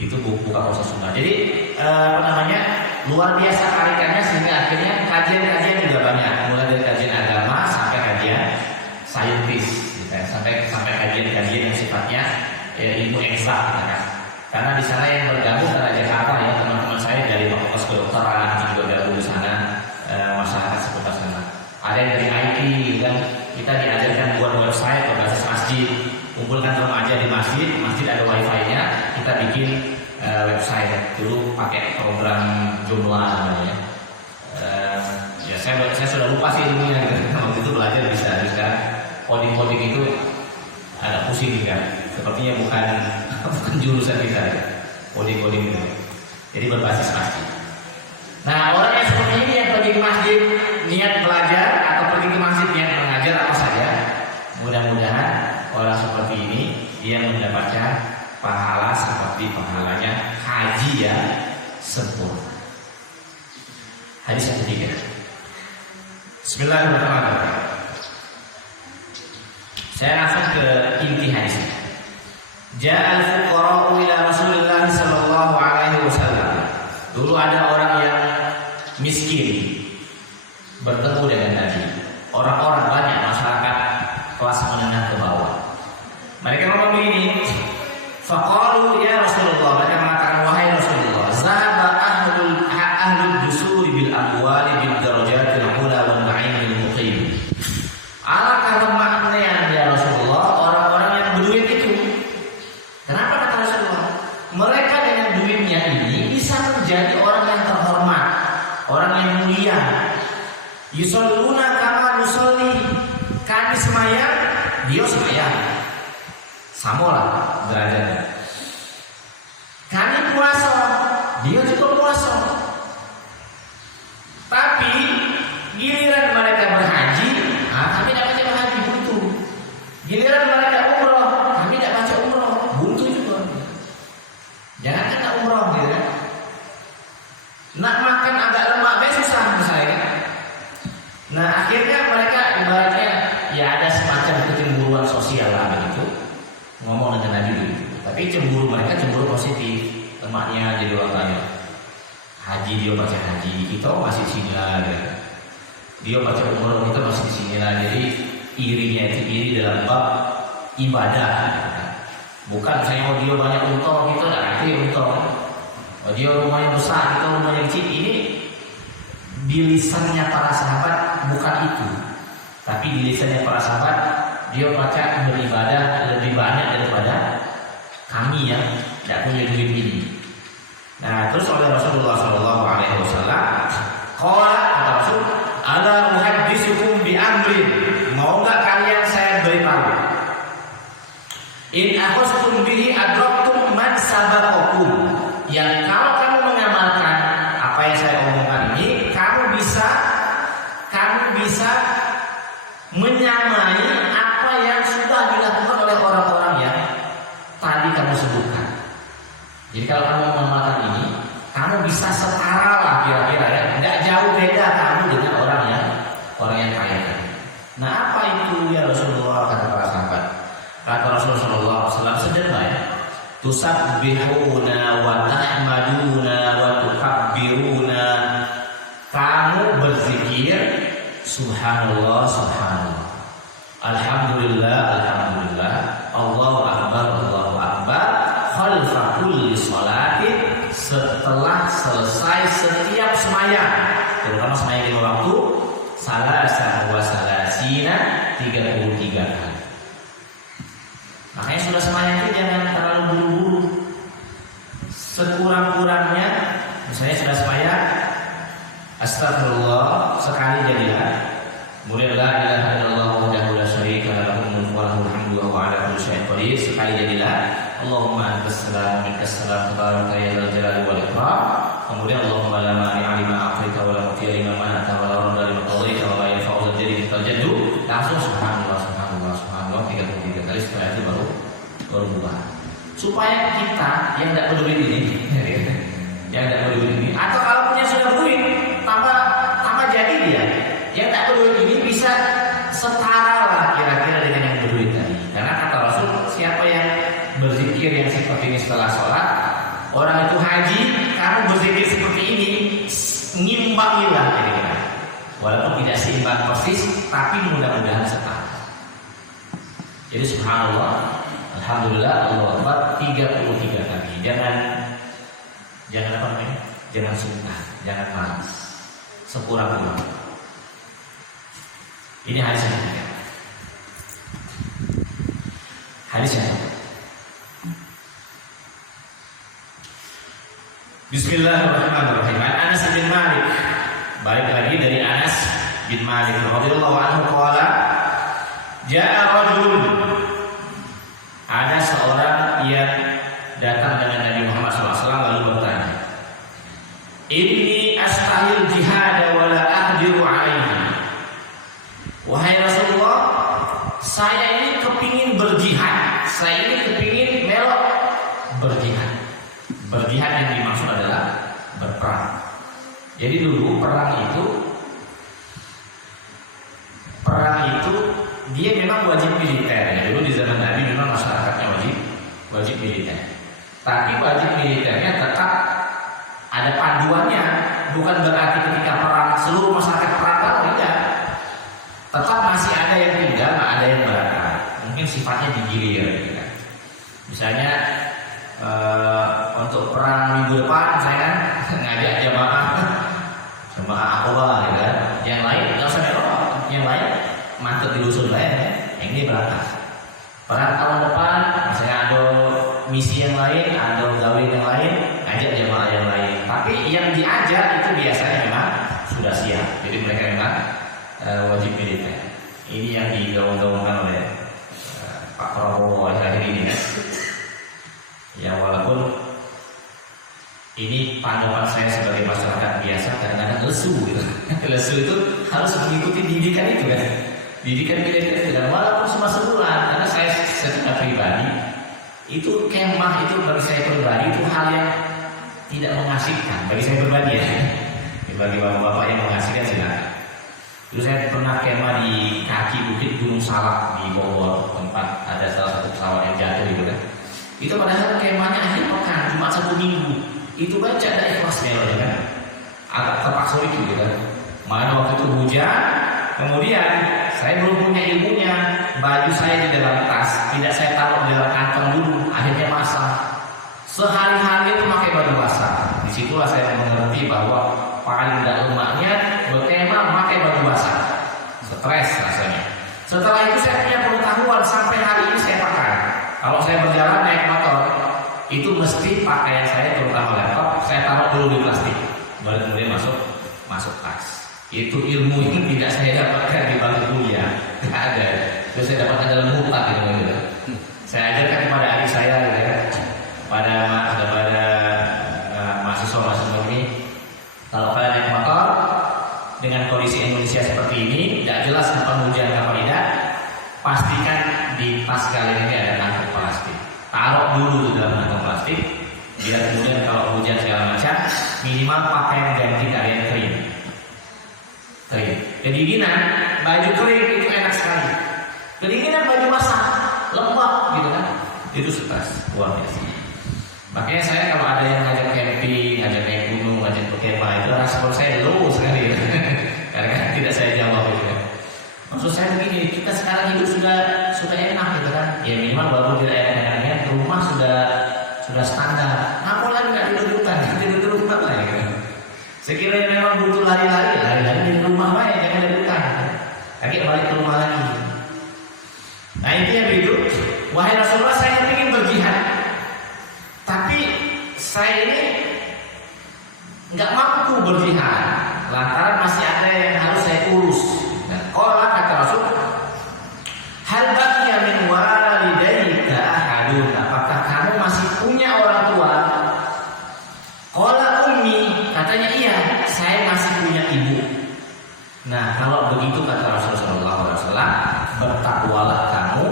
Itu buka puasa sunnah. Jadi luar biasa tarikannya, sehingga akhirnya kajian juga banyak, mulai dari kajian agama sampai kajian saintis, gitu. sampai kajian yang sifatnya ilmu eksak, gitu kan. Karena di sana yang bergabung dari Jakarta ya, teman-teman saya dari Fakultas Kedokteran juga gabung di sana, masyarakat seputar sana. Ada yang dari IT, gitu kan. Kita diajarkan buat website berbasis masjid, kumpulkan remaja di masjid ada wifi-nya, kita bikin website. Dulu pakai program Joomla namanya. Ya saya sudah lupa sih ilmunya, gitu. Waktu itu belajar bisa, sekarang coding itu agak pusing kan. Sepertinya bukan jurusan kita, coding itu. Jadi berbasis masjid. Nah, orang yang seperti ini yang pergi ke masjid niat belajar, atau pergi ke masjid niat mengajar apa saja, mudah-mudahan orang seperti ini dia mendapatkan pahala seperti pahalanya haji yang sempurna. Hadis yang ketiga. Bismillahirrahmanirrahim. Saya langsung ke inti hadisnya. Ja'al fuqara'u ila Rasulillah sallallahu alaihi wasallam. Dulu ada orang yang miskin bertemu dengan Nabi. Orang-orang banyak, masyarakat kelas menengah ke bawah. Mereka ngomong begini, faqalu ya Rasulullah, mereka mengatakan wahai Rasulullah, zahaba ahlul dusuri bil amwali bil darajatil ula wal na'imil muqim. Alangkah lemahnya ya Rasulullah orang-orang yang berduit itu. Kenapa kata Rasulullah? Mereka dengan duitnya ini bisa menjadi orang yang terhormat, orang yang mulia. Yusalluna kama nusalli. Kami semayang, dia semayang. Samalah derajatnya. Kami puasa, dia juga puasa. Tapi giliran mereka berhaji, kami tidak baca berhaji, buntu. Giliran mereka umroh, kami tidak baca umroh, buntu juga. Jangan kata umroh gitu kan. Nak makan agak lemak, susah misalnya kan. Nah akhirnya mereka ibaratnya ya ada semacam kecemburuan sosial lah begitu, ngomong dengan Nabi begitu. Tapi cemburu mereka cemburu positif. Temannya jadi orangnya haji, dia baca haji, kita masih di sini lah gitu. Dia baca umroh, kita masih di sini lah. Jadi irinya itu iri dalam bab ibadah gitu kan. Bukan saya mau dia banyak untung, kita tidak ngerti untung. Oh, dia rumahnya besar, kita rumahnya kecil. Ini di lisannya para sahabat bukan itu. Tapi di lisannya para sahabat dia baca beribadah lebih banyak daripada kami yang tidak punya duit ini. Nah, terus oleh Rasulullah SAW, qala kata Rasul, ala uhadditsukum bi amrin, mau enggak kalian saya beritahu? In akhadtum bihi adraktum man sabaqakum, yang kalau kamu mengamalkan apa yang saya omongkan ini, kamu bisa menyamai apa yang sudah dilakukan oleh orang-orang yang tadi kamu sebutkan. Jadi kalau kamu mengamalkan ini, kamu bisa setara lah kira-kira ya, nggak jauh beda kamu dengan orang yang kaya tadi. Nah apa itu ya Rasulullah, kata para sahabat? Kata Rasulullah SAW sederhana ya, tusabbihuna wa tahmaduna wa tukabbiruna, kamu berzikir subhanallah subhanallah, alhamdulillah alhamdulillah, Allahu akbar Allahu akbar, khalfa kulli sholatin, setelah selesai setiap sembahyang, terutama sembahyang 5 waktu, salasa wa salasina, 33 kali. Makanya sudah sembahyang itu jangan terlalu buru-buru. Sekurang-kurangnya, misalnya sudah sembahyang, astagfirullah sekali jadilah. Kemudian la ilaha illallah wahdahu la syarika lahu mulku wa lahul hamdu wa huwa ala kulli syai'in qadir, sekali jadilah. Allahumma antas salam minkas salam tabaraka ya dzal jalali wal ikram. Kemudian Allahumma la mani'a lima a'taita wa la mu'tiya lima mana'ta wa la radda lima qadaita wa la yanfa'u dzal jaddi minal jaddu. Langsung subhanallah subhanallah subhanallah 33 kali, setelah itu baru bubar. Supaya kita yang tidak berduit ini, atau kalau punya sudah berduit, tambah jadi dia. Yang tak berduit ini bisa setara lah kira-kira dengan yang berduit tadi. Karena kata Rasul, siapa yang berzikir yang seperti ini setelah sholat, orang itu haji, kamu berzikir seperti ini, ngimbangilah kira-kira. Walaupun tidak seimbang persis, tapi mudah-mudahan setara. Jadi subhanallah, alhamdulillah, Allahu akbar 33 kali. Jangan apa namanya? Jangan sungkan, jangan malas. Sekurang-kurang. Ini hadis yang ketiga. Hadis yang ketiga. Bismillahirrahmanirrahim. Anas bin Malik. Balik lagi dari Anas bin Malik radhiyallahu anhu qala, ja'a rajulun, ada seorang yang datang dengan Nabi Muhammad SAW lalu bertanya, inni astahil jihad wa la ahdiru alaihi. Wahai Rasulullah, saya ini kepingin berjihad, saya ini kepingin melok berjihad. Berjihad yang dimaksud adalah berperang. Jadi dulu perang itu dia memang wajib militer. Ya, dulu di zaman Nabi memang masyarakatnya wajib militer. Tapi wajib militernya tetap ada panduannya. Bukan berarti ketika perang seluruh masyarakat perang, tidak. Tetap masih ada yang tinggal, ada yang berangkat. Mungkin sifatnya digilir. Gitu kan. Misalnya untuk perang minggu depan saya kan ngajak jamaah Aqabah, ya kan. Yang lain nggak usah melok, yang lain mantep di dusun lain, ya. Yang ini berangkat. Perang tahun depan, misalnya ada misi yang lain, ada gawe yang lain, ajak jamaah yang lain. Tapi yang diajak itu biasanya memang sudah siap. Jadi mereka memang wajib militer. Ini yang digaung-gaungkan oleh Pak Prabowo akhir ini, ya. Ya walaupun ini pandangan saya sebagai masyarakat biasa kadang-kadang lesu gitu. Lesu itu harus mengikuti didikan itu kan. Didikan militer itu kan walaupun cuma sebulan, karena saya secara pribadi itu kemah itu bagi saya pribadi itu hal yang tidak mengasihkan bagi saya pribadi ya. Bagi bapak-bapak yang mengasihkan silakan. Dulu saya pernah kemah di kaki bukit Gunung Salak di Bogor, tempat ada salah satu pesawat yang jatuh gitu kan. Itu padahal kemahnya akhir pekan, cuma 1 minggu. Itu kan ada ikhlasnya loh ya kan. Agak terpaksa gitu kan. Mana waktu itu hujan, kemudian saya belum punya ilmunya, baju saya di dalam tas, tidak saya taruh di dalam kantong dulu, akhirnya basah. Sehari-hari itu pakai baju basah. Disitulah saya mengerti bahwa paling tidak lemaknya berkemah pakai baju basah. Stres rasanya. Setelah itu saya punya pengetahuan sampai hari ini saya pakai. Kalau saya berjalan naik motor, itu mesti pakaian saya terutama laptop saya taruh dulu di plastik, baru kemudian masuk tas. Itu ilmu yang tidak saya dapatkan di bangku kuliah, tidak ada. Itu saya dapatkan dalam hutan gitu. Saya ajarkan kepada adik saya gitu ya, pada mahasiswa ini, kalau kalian naik motor dengan kondisi Indonesia seperti ini, tidak jelas kapan hujan kapan tidak, pastikan di tas kalian ini ada kantong plastik. Taruh dulu di dalam kantong plastik. Bila kemudian kalau hujan segala macam, minimal pakaian ganti kalian kering. Kedinginan, baju kering itu enak sekali. Kedinginan baju basah, lembab gitu kan. Itu stres luar biasa. Makanya saya kalau ada yang ngajak camping, ngajak naik gunung, ngajak berkemah, itu respon saya low sekali ya. Karena kan tidak saya jawab gitu kan. Maksud saya begini, kita sekarang hidup sudah enak gitu kan. Ya minimal baru di daerah-daerahnya rumah sudah standar. Ngapain lagi nggak tidur-tiduran, tidur-tidur apa ya gitu. Sekiranya memang butuh lari-lari di rumah aja, jangan di hutan. Lagi balik ke rumah lagi. Nah intinya begitu. Wahai Rasulullah, saya ingin berjihad, tapi saya ini nggak mampu berjihad lantaran masih ada yang harus saya urus. Dan Allah kata Rasul, hal baqiya min walidayka ahadun, apakah kamu masih punya orang tua? Qala ummi, katanya iya, saya masih punya ibu. Nah kalau begitu kata Rasulullah SAW, bertakwalah kamu,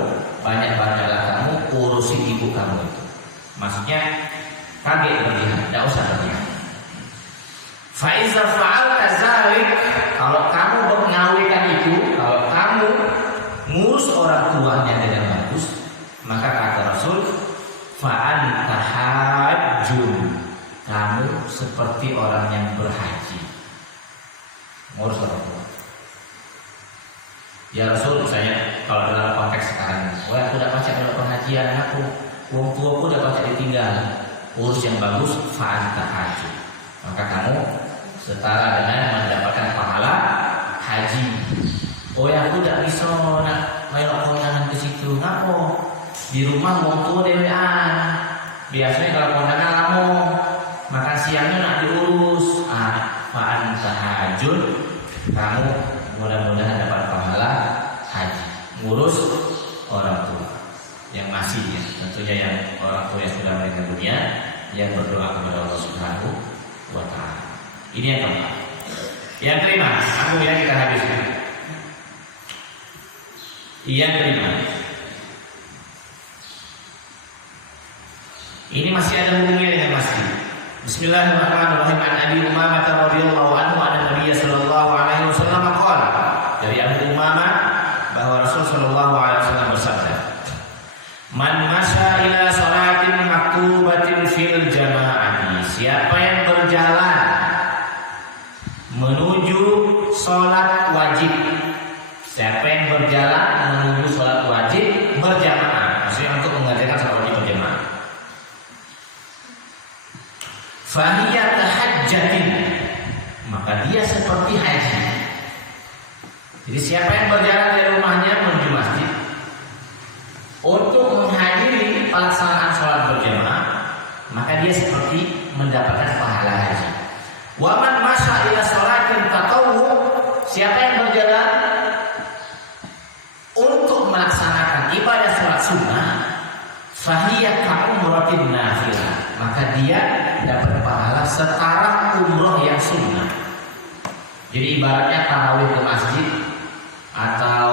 banyak-banyaklah kamu urusin ibu kamu itu. Maksudnya kaget berjihad, tidak usah berjihad. Faiza fa'alta zalik, kalau kamu mengawikan itu, kalau kamu ngurus orang tuanya dengan bagus, maka kata Rasul, fa'anta hajjun, kamu seperti orang yang berhaji. Ngurus orang tua. Ya Rasul, misalnya kalau dalam konteks sekarang, wah aku udah pacak dalam pengajian aku, wong tuaku udah pacak ditinggal, urus yang bagus, fa'anta hajjun, maka kamu setara dengan mendapatkan pahala haji. Oh ya aku tidak bisa nak melok kondangan ke situ. Ngapo? Di rumah wong tua dewean. Biasanya kalau kondangan kamu makan siangnya nak diurus. Fa'an tahajud, kamu mudah-mudahan dapat pahala haji. Ngurus orang tua yang masih ya, tentunya yang orang tua yang sudah meninggal dunia, yang berdoa kepada Allah Subhanahu wa Ta'ala. Ini yang keempat. Yang kelima, aku ya kita habiskan. Yang kelima, ini masih ada hubungannya dengan masjid. Bismillahirrahmanirrahim. An Abi Umamah radhiyallahu anhu anna Nabiy sallallahu alaihi wasallam qala, dari Abu Umamah bahwa Rasul sallallahu alaihi wasallam bersabda, man masya ila salatin maktubatin fil jamaati, siapa yang berjalan menuju sholat wajib, siapa yang berjalan menuju sholat wajib berjamaah, maksudnya untuk mengerjakan sholat wajib berjamaah, fahiya tahajjatin, maka dia seperti haji. Jadi siapa yang berjalan dari rumahnya menuju masjid untuk menghadiri pelaksanaan sholat berjamaah, maka dia seperti mendapatkan pahala haji. Waman masya ila sholatin tatawwu, siapa yang berjalan untuk melaksanakan ibadah sholat sunnah, fahiyah ka'umratin nafilah, maka dia dapat pahala setara umroh yang sunnah. Jadi ibaratnya tarawih ke masjid atau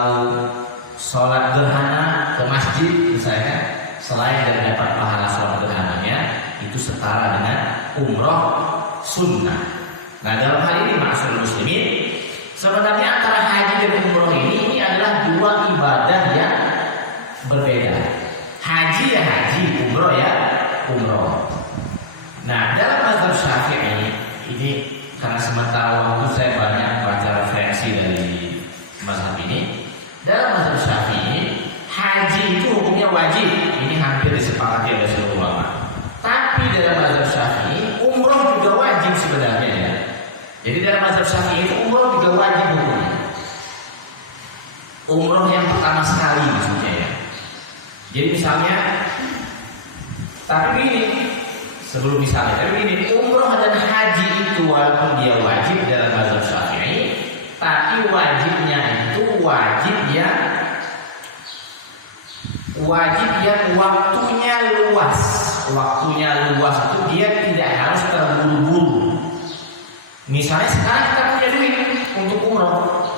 sholat gerhana ke masjid misalnya, selain dari dapat pahala sholat gerhananya, itu setara dengan umroh sunnah. Nah dalam hal ini maksud muslimin, sebenarnya antara umroh yang pertama sekali maksudnya ya. Jadi misalnya, tapi begini, umroh dan haji itu walaupun dia wajib dalam mazhab Syafi'i, tapi wajib yang waktunya luas itu dia tidak harus terburu-buru. Misalnya sekarang kita punya duit untuk umroh,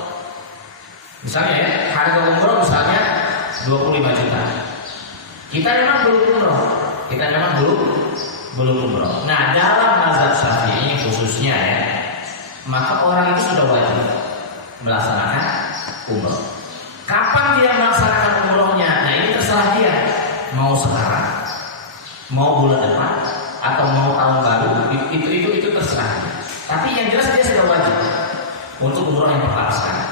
misalnya ya, harga umroh misalnya 25 juta. Kita memang belum umroh. Nah, dalam mazhab Syafi'i khususnya ya, maka orang itu sudah wajib melaksanakan umroh. Kapan dia melaksanakan umrohnya? Nah, ini terserah dia. Mau sekarang, mau bulan depan, atau mau tahun baru, itu terserah dia. Tapi yang jelas dia sudah wajib untuk umroh yang pertama sekali.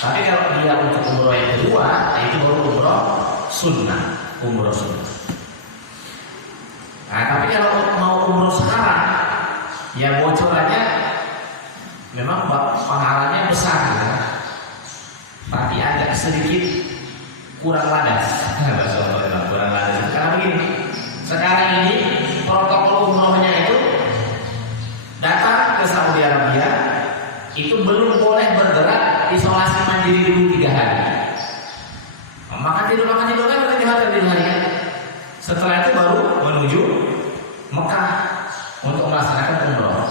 Tapi kalau dia untuk umroh yang kedua, nah itu baru umroh sunnah. Nah, tapi kalau mau umroh sekarang, ya bocorannya memang pahalanya besar, ya. Tapi agak sedikit kurang ladas. Kurang ladas. Karena begini, sekarang ini protokol umrohnya itu datang ke Saudi Arabia itu belum boleh bergerak, isolasi mandiri dulu 3 hari. Makan tidur kan berarti di hotel 3 hari kan. Setelah itu baru menuju Mekah untuk melaksanakan umroh.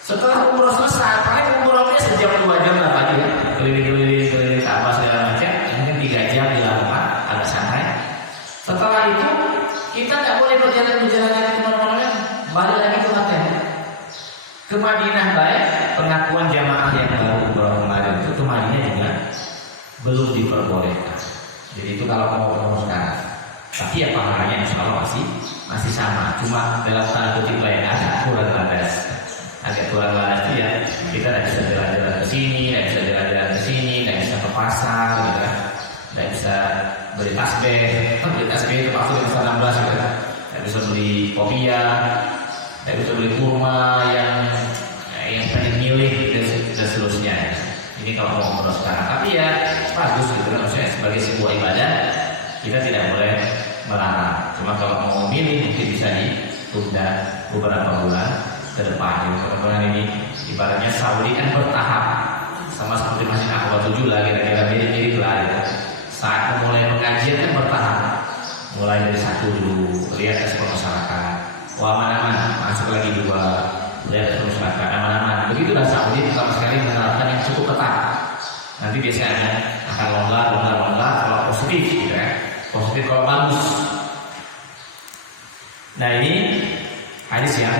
Setelah umroh selesai, paling umrohnya sejam 2 jam lah pagi ya. Keliling Ka'bah segala macam, mungkin 3 jam dilakukan agak santai. Setelah itu kita tidak boleh berjalan kemana-mana, balik lagi ke hotel. Ke Madinah baik, pengakuan jamaah yang baru umroh kemarin itu ke Madinah juga belum diperbolehkan. Jadi itu kalau mau umroh sekarang. Tapi ya pahalanya insya Allah masih sama, cuma dalam tanda kutip lain agak kurang ladas itu ya. Kita tidak bisa jalan-jalan ke sini, tidak bisa ke pasar, gitu kan. Tidak bisa beli tasbih itu pasti bisa 16 gitu kan. Tidak bisa beli kopiah, tidak bisa beli kurma yang pengen milih dan seterusnya. Ini kalau mau umroh sekarang, tapi ya bagus gitu kan, maksudnya sebagai sebuah ibadah kita tidak boleh melarang. Cuma kalau mau milih mungkin bisa ditunda beberapa bulan ke depan. Kemudian ini ibaratnya Saudi kan bertahap, sama seperti Masjid Aqaba 7 lah, kira-kira mirip lah ya. Saat memulai pengajian kan bertahap, mulai dari 1 dulu, lihat respon masyarakat, aman-aman, masuk lagi 2, lihat respon masyarakat, aman-aman. Begitulah Saudi pertama sekali menerapkan yang cukup ketat. Nanti biasanya akan longgar kalau positif gitu ya. Positif kalau bagus. Nah, ini hadis yang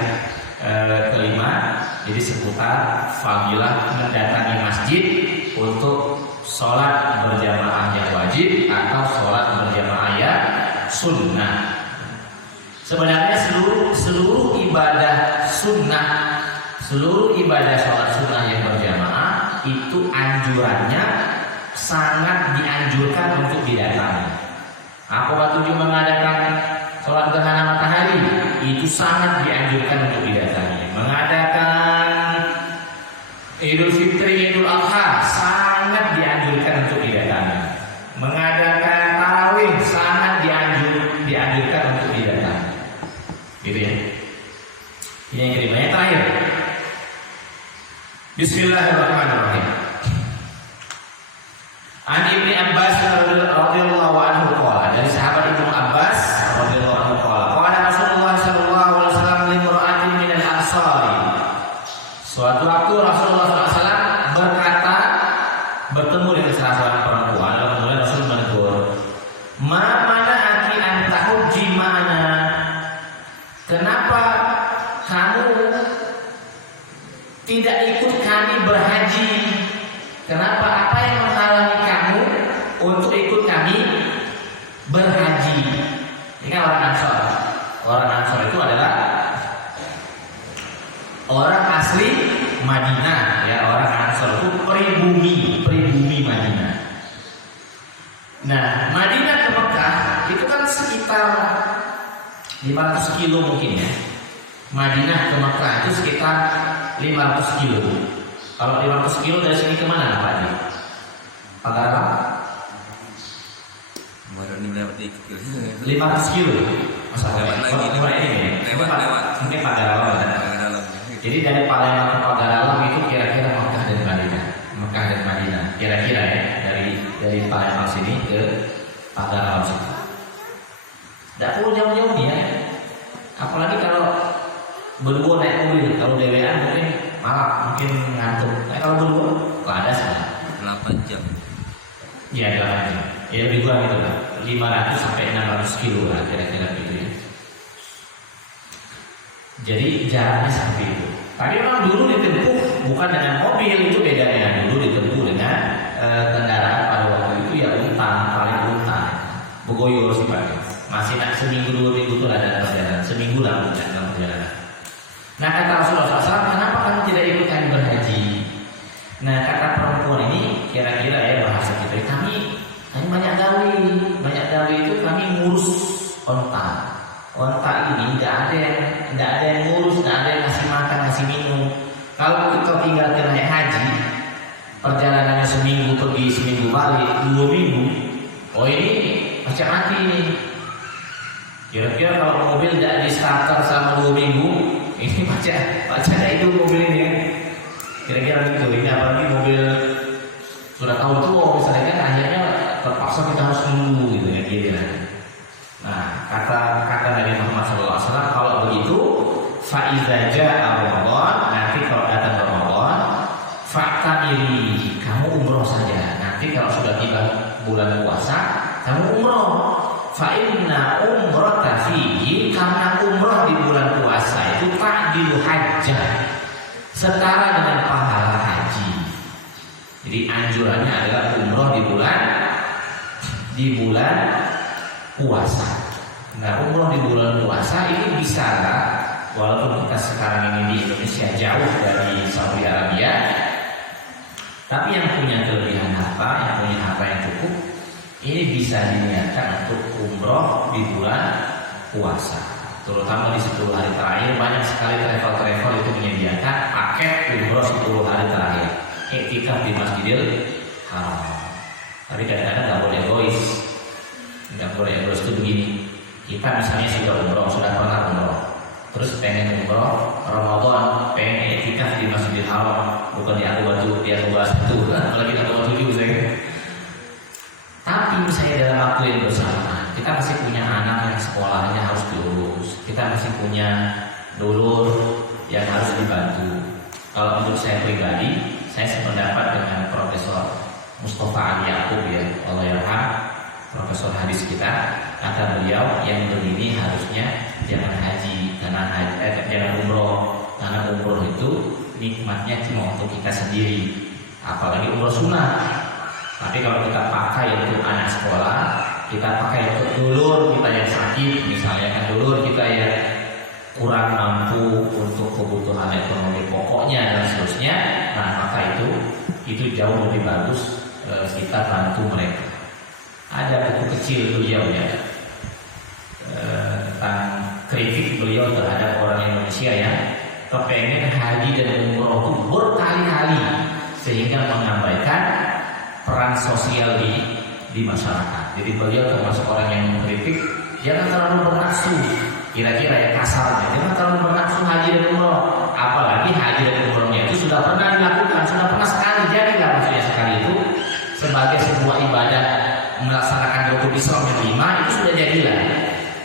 kelima, jadi seputar fadilah mendatangi masjid untuk sholat berjamaah yang wajib atau sholat berjamaah yang sunnah. Sebenarnya seluruh ibadah sunnah, seluruh ibadah sholat sunnah yang berjamaah itu anjurannya sangat dianjurkan untuk didatangi. Aqaba 7 mengadakan sholat gerhana matahari itu sangat dianjurkan untuk didatangi. Mengadakan Idul Fitri, Idul Adha sangat dianjurkan untuk didatangi. Mengadakan tarawih sangat dianjurkan untuk didatangi. Gitu ya. Ini yang kelima. Yang terakhir, Bismillahirrahmanirrahim. An Ibnu Abbas radhiyallahu anhu qala, dari sahabat Ibnu Abbas radhiyallahu anhu qala, qala Rasulullah sallallahu alaihi wasallam li imra'atin min al-ansari. Suatu waktu Rasulullah SAW berkata, bertemu dengan salah seorang perempuan, lalu kemudian Rasul menegur, "Ma mana'aki an tahujji ma'ana?" Kenapa kamu tidak ikut kami berhaji? Kenapa, apa yang menghalangi kamu untuk ikut kami berhaji? Ini kan orang Ansor. Orang Ansor itu adalah orang asli Madinah, ya. Orang Ansor itu pribumi Madinah. Nah, Madinah ke Mekah itu kan sekitar 500 kilo mungkin ya. Madinah ke Mekah itu sekitar 500 kilo. Kalau 500 kilo dari sini kemana Pak Haji? Pagar apa? Baru ini lewat dikit. 500 kilo. Lewat lagi. Lewat. Mungkin Pagar Alam. Jadi dari Palembang ke Pagar Alam itu kira-kira Mekah dan Madinah. Kira-kira ya dari Palembang sini ke Pagar Alam situ. Tidak perlu jauh-jauh nih ya. Apalagi kalau berdua naik mobil, kalau dewean mungkin malah mungkin ngantuk. Kalau berdua nggak ada sih. 8 jam. Iya 8 jam. Ya lebih kurang itu lah. 500 sampai 600 kilo lah kira-kira gitu ya. Jadi jaraknya sampai itu. Tapi memang dulu ditempuh bukan dengan mobil, itu bedanya. Dulu ditempuh dengan kendaraan pada waktu itu ya paling unta. Begoyo sifatnya. Masih nak seminggu 2 minggu itu ada perjalanan. Seminggu lah dalam perjalanan. Nah kata Rasulullah SAW, kenapa kamu tidak ikut kami berhaji? Nah kata perempuan ini kira-kira ya bahasa kita, kami banyak dawi itu kami ngurus onta. Onta ini tidak ada yang ngurus, tidak ada yang ngasih makan, ngasih minum. Kalau kita tinggal naik haji, perjalanannya seminggu pergi, seminggu balik, 2 minggu. Oh ini macam mati ini. Kira-kira kalau mobil tidak di starter selama 2 minggu, ini baca itu mobil ini kan. Kira-kira begitu. Ini apalagi mobil sudah tahu tua misalnya kan, akhirnya terpaksa kita harus nunggu gitu ya kira. Nah kata Nabi Muhammad SAW, kalau begitu faiza ja'a Ramadan, nanti kalau datang Ramadan fa'tamiri, kamu umroh saja. Nanti kalau sudah tiba bulan puasa kamu umroh. Fa'inna umrata fihi, karena umroh di bulan puasa itu ta'dilu hajjah, setara dengan pahala haji. Jadi anjurannya adalah umroh di bulan puasa. Nah umroh di bulan puasa ini bisa lah, walaupun kita sekarang ini di Indonesia jauh dari Saudi Arabia, tapi yang punya kelebihan harta, yang punya harta yang cukup, ini bisa diniatkan untuk umroh di bulan puasa. Terutama di 10 hari terakhir, banyak sekali travel itu menyediakan paket umroh 10 hari terakhir, iktikaf di Masjidil Haram. Tapi kadang-kadang nggak boleh egois. Itu begini. Kita misalnya sudah pernah umroh, terus pengen umroh Ramadan, pengen iktikaf di Masjidil Haram, bukan di Abu Batu, di Abu Batu, apalagi di Abu Batu juga saya. Tapi misalnya dalam waktu yang bersamaan, kita masih punya anak yang sekolahnya harus diurus, kita masih punya dulur yang harus dibantu. Kalau untuk saya pribadi, saya sependapat dengan Profesor Mustafa Ali Yaqub ya, Allah yarham, Profesor hadis kita. Kata beliau, yang begini harusnya jangan haji, jangan umroh, karena umroh itu nikmatnya cuma untuk kita sendiri, apalagi umroh sunnah. Tapi kalau kita pakai untuk anak sekolah, kita pakai untuk dulur kita yang sakit, misalnya kan dulur kita yang kurang mampu untuk kebutuhan ekonomi pokoknya dan seterusnya, nah maka itu jauh lebih bagus kita bantu mereka. Ada buku kecil beliau ya tentang kritik beliau terhadap orang Indonesia yang kepengen haji dan umroh itu berkali-kali, sehingga mengabaikan peran sosial di masyarakat. Jadi beliau termasuk orang yang mengkritik, jangan terlalu bernafsu, kira-kira ya kasarnya, jangan terlalu bernafsu haji dan umroh. Apalagi haji dan umrohnya itu sudah pernah dilakukan, sudah pernah sekali, jadilah maksudnya sekali itu sebagai sebuah ibadah melaksanakan rukun Islam yang 5 itu sudah jadilah.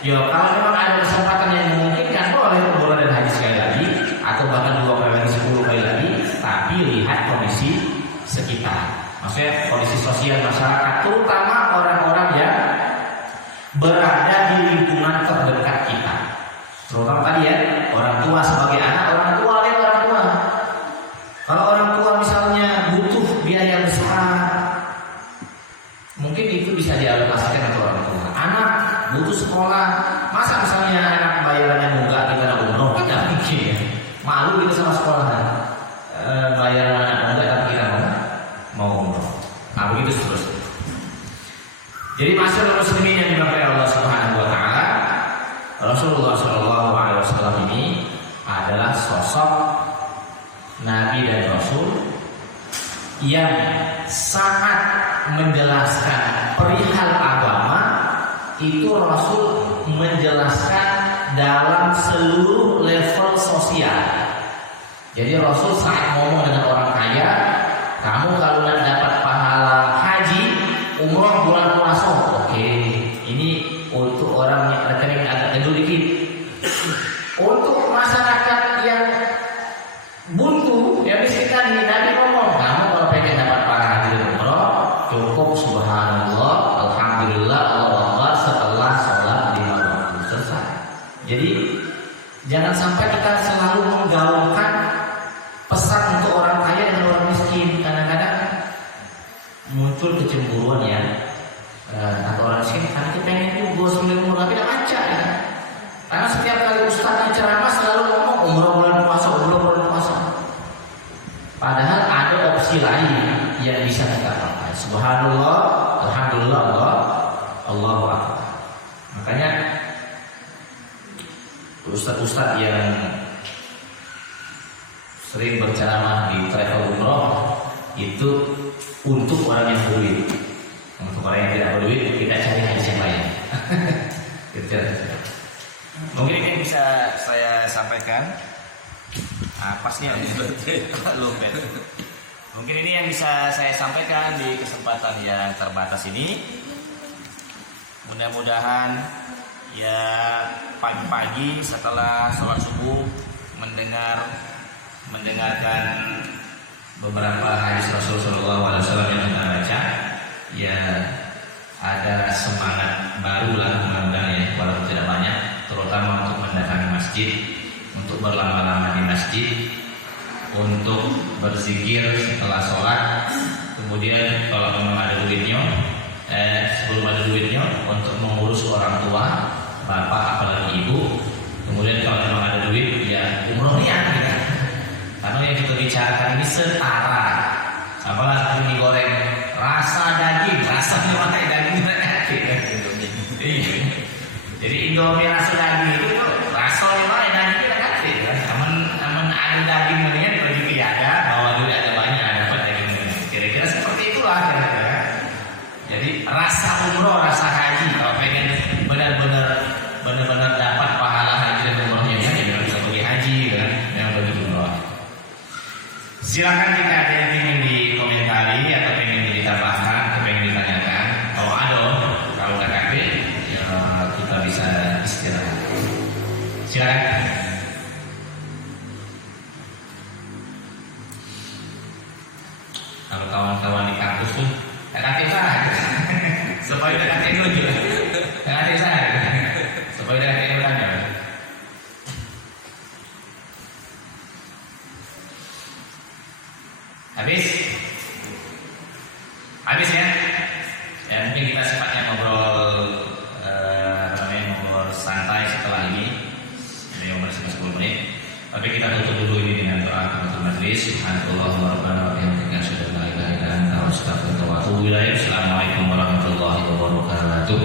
Yo kalau memang ada kesempatan yang memungkinkan, boleh umroh dan haji sekali lagi, atau bahkan 2 kali lagi, 10 kali lagi, tapi lihat kondisi sekitar. Maksudnya kondisi sosial masyarakat, terutama orang-orang yang berada di lingkungan terdekat kita. Terutama tadi ya, orang tua sebagai anak, orang tua lihat orang tua. Kalau orang tua misalnya butuh biaya besar, mungkin itu bisa dialokasikan untuk orang tua. Anak butuh sekolah, masa misalnya anak bayarannya nunggak kita nak umroh, kan nggak mungkin ya. Malu kita sama sekolah, bayaran anak nunggak tapi kita mau umroh. Nah begitu seterusnya. Jadi masyarakat muslimin yang dimakai Allah Subhanahu wa taala, Rasulullah SAW ini adalah sosok nabi dan rasul yang sangat menjelaskan perihal agama itu Rasul menjelaskan dalam seluruh level sosial. Jadi Rasul saat ngomong dengan orang kaya, kamu kalau nak dapat pahala haji, umroh bulan puasa, oke. Ini untuk orang yang rekening agak gendut dikit. Untuk masyarakat yang buntu, yang miskin tadi, Nabi ngomong, kamu kalau pengen dapat pahala haji dan umroh, cukup subhanallah, alhamdulillah, Allahu Akbar setelah sholat 5 waktu selesai. Jadi jangan sampai kita selalu menggaungkan pesan untuk orang kaya dengan orang miskin. Kadang-kadang muncul kecemburuan ya. Atau orang miskin, karena kita pengen juga sebelum umroh tapi tidak baca ya. Karena setiap kali ustaznya ceramah selalu ngomong umroh bulan puasa, umroh bulan puasa. Padahal ada opsi lain yang bisa kita pakai. Subhanallah, alhamdulillah, Allahu Akbar. Makanya ustaz-ustaz yang sering berceramah di travel umroh itu untuk orang yang berduit. Untuk orang yang tidak berduit kita cari hadis yang lain. Mungkin ini bisa saya sampaikan. Pasnya lumpet. Mungkin ini yang bisa saya sampaikan di kesempatan yang terbatas ini. Mudah-mudahan ya pagi-pagi setelah sholat subuh mendengarkan beberapa hadis Rasulullah SAW yang kita baca, ya ada semangat baru lah mudah-mudahan ya, walaupun tidak banyak, terutama untuk mendatangi masjid, untuk berlama-lama di masjid, untuk berzikir setelah sholat, kemudian kalau memang ada duitnya, sebelum ada duitnya untuk mengurus orang tua, bapak apalagi ibu, kemudian kalau memang ada duit ya umrohnya gitu. Karena yang kita bicarakan ini setara, apalagi mie goreng rasa daging, rasanya pakai daging jadi Indomie rasa daging itu rasanya pakai daging kan, aman ada daging mendingan pergi ke ada, bawa duit ada banyak dapat daging. Kira-kira seperti itulah kira-kira. Jadi rasa umroh, rasa haji, kalau pengen benar-benar dapat pahala haji dan umrohnya ya jangan bisa pergi haji kan, jangan pergi umroh. Silakan jika ada yang ingin dikomentari atau ingin ditambahkan atau ingin ditanyakan. Kalau ada, kalau nggak ada, ya kita bisa istirahat. Silakan. Kalau kawan-kawan di kampus tuh, kakek saya, supaya kakek dulu, kakek saya, supaya kakek bertanya. Habis ya? Ya mungkin kita sempatnya ngobrol santai setelah ini, ada yang masih 10 menit. Tapi kita tutup dulu ini dengan doa kafaratul majlis. Subhanallah wa rabbana wa bihamdika asyhadu an la ilaha illa anta astaghfiruka wa atubu ilaik. Assalamualaikum warahmatullahi wabarakatuh.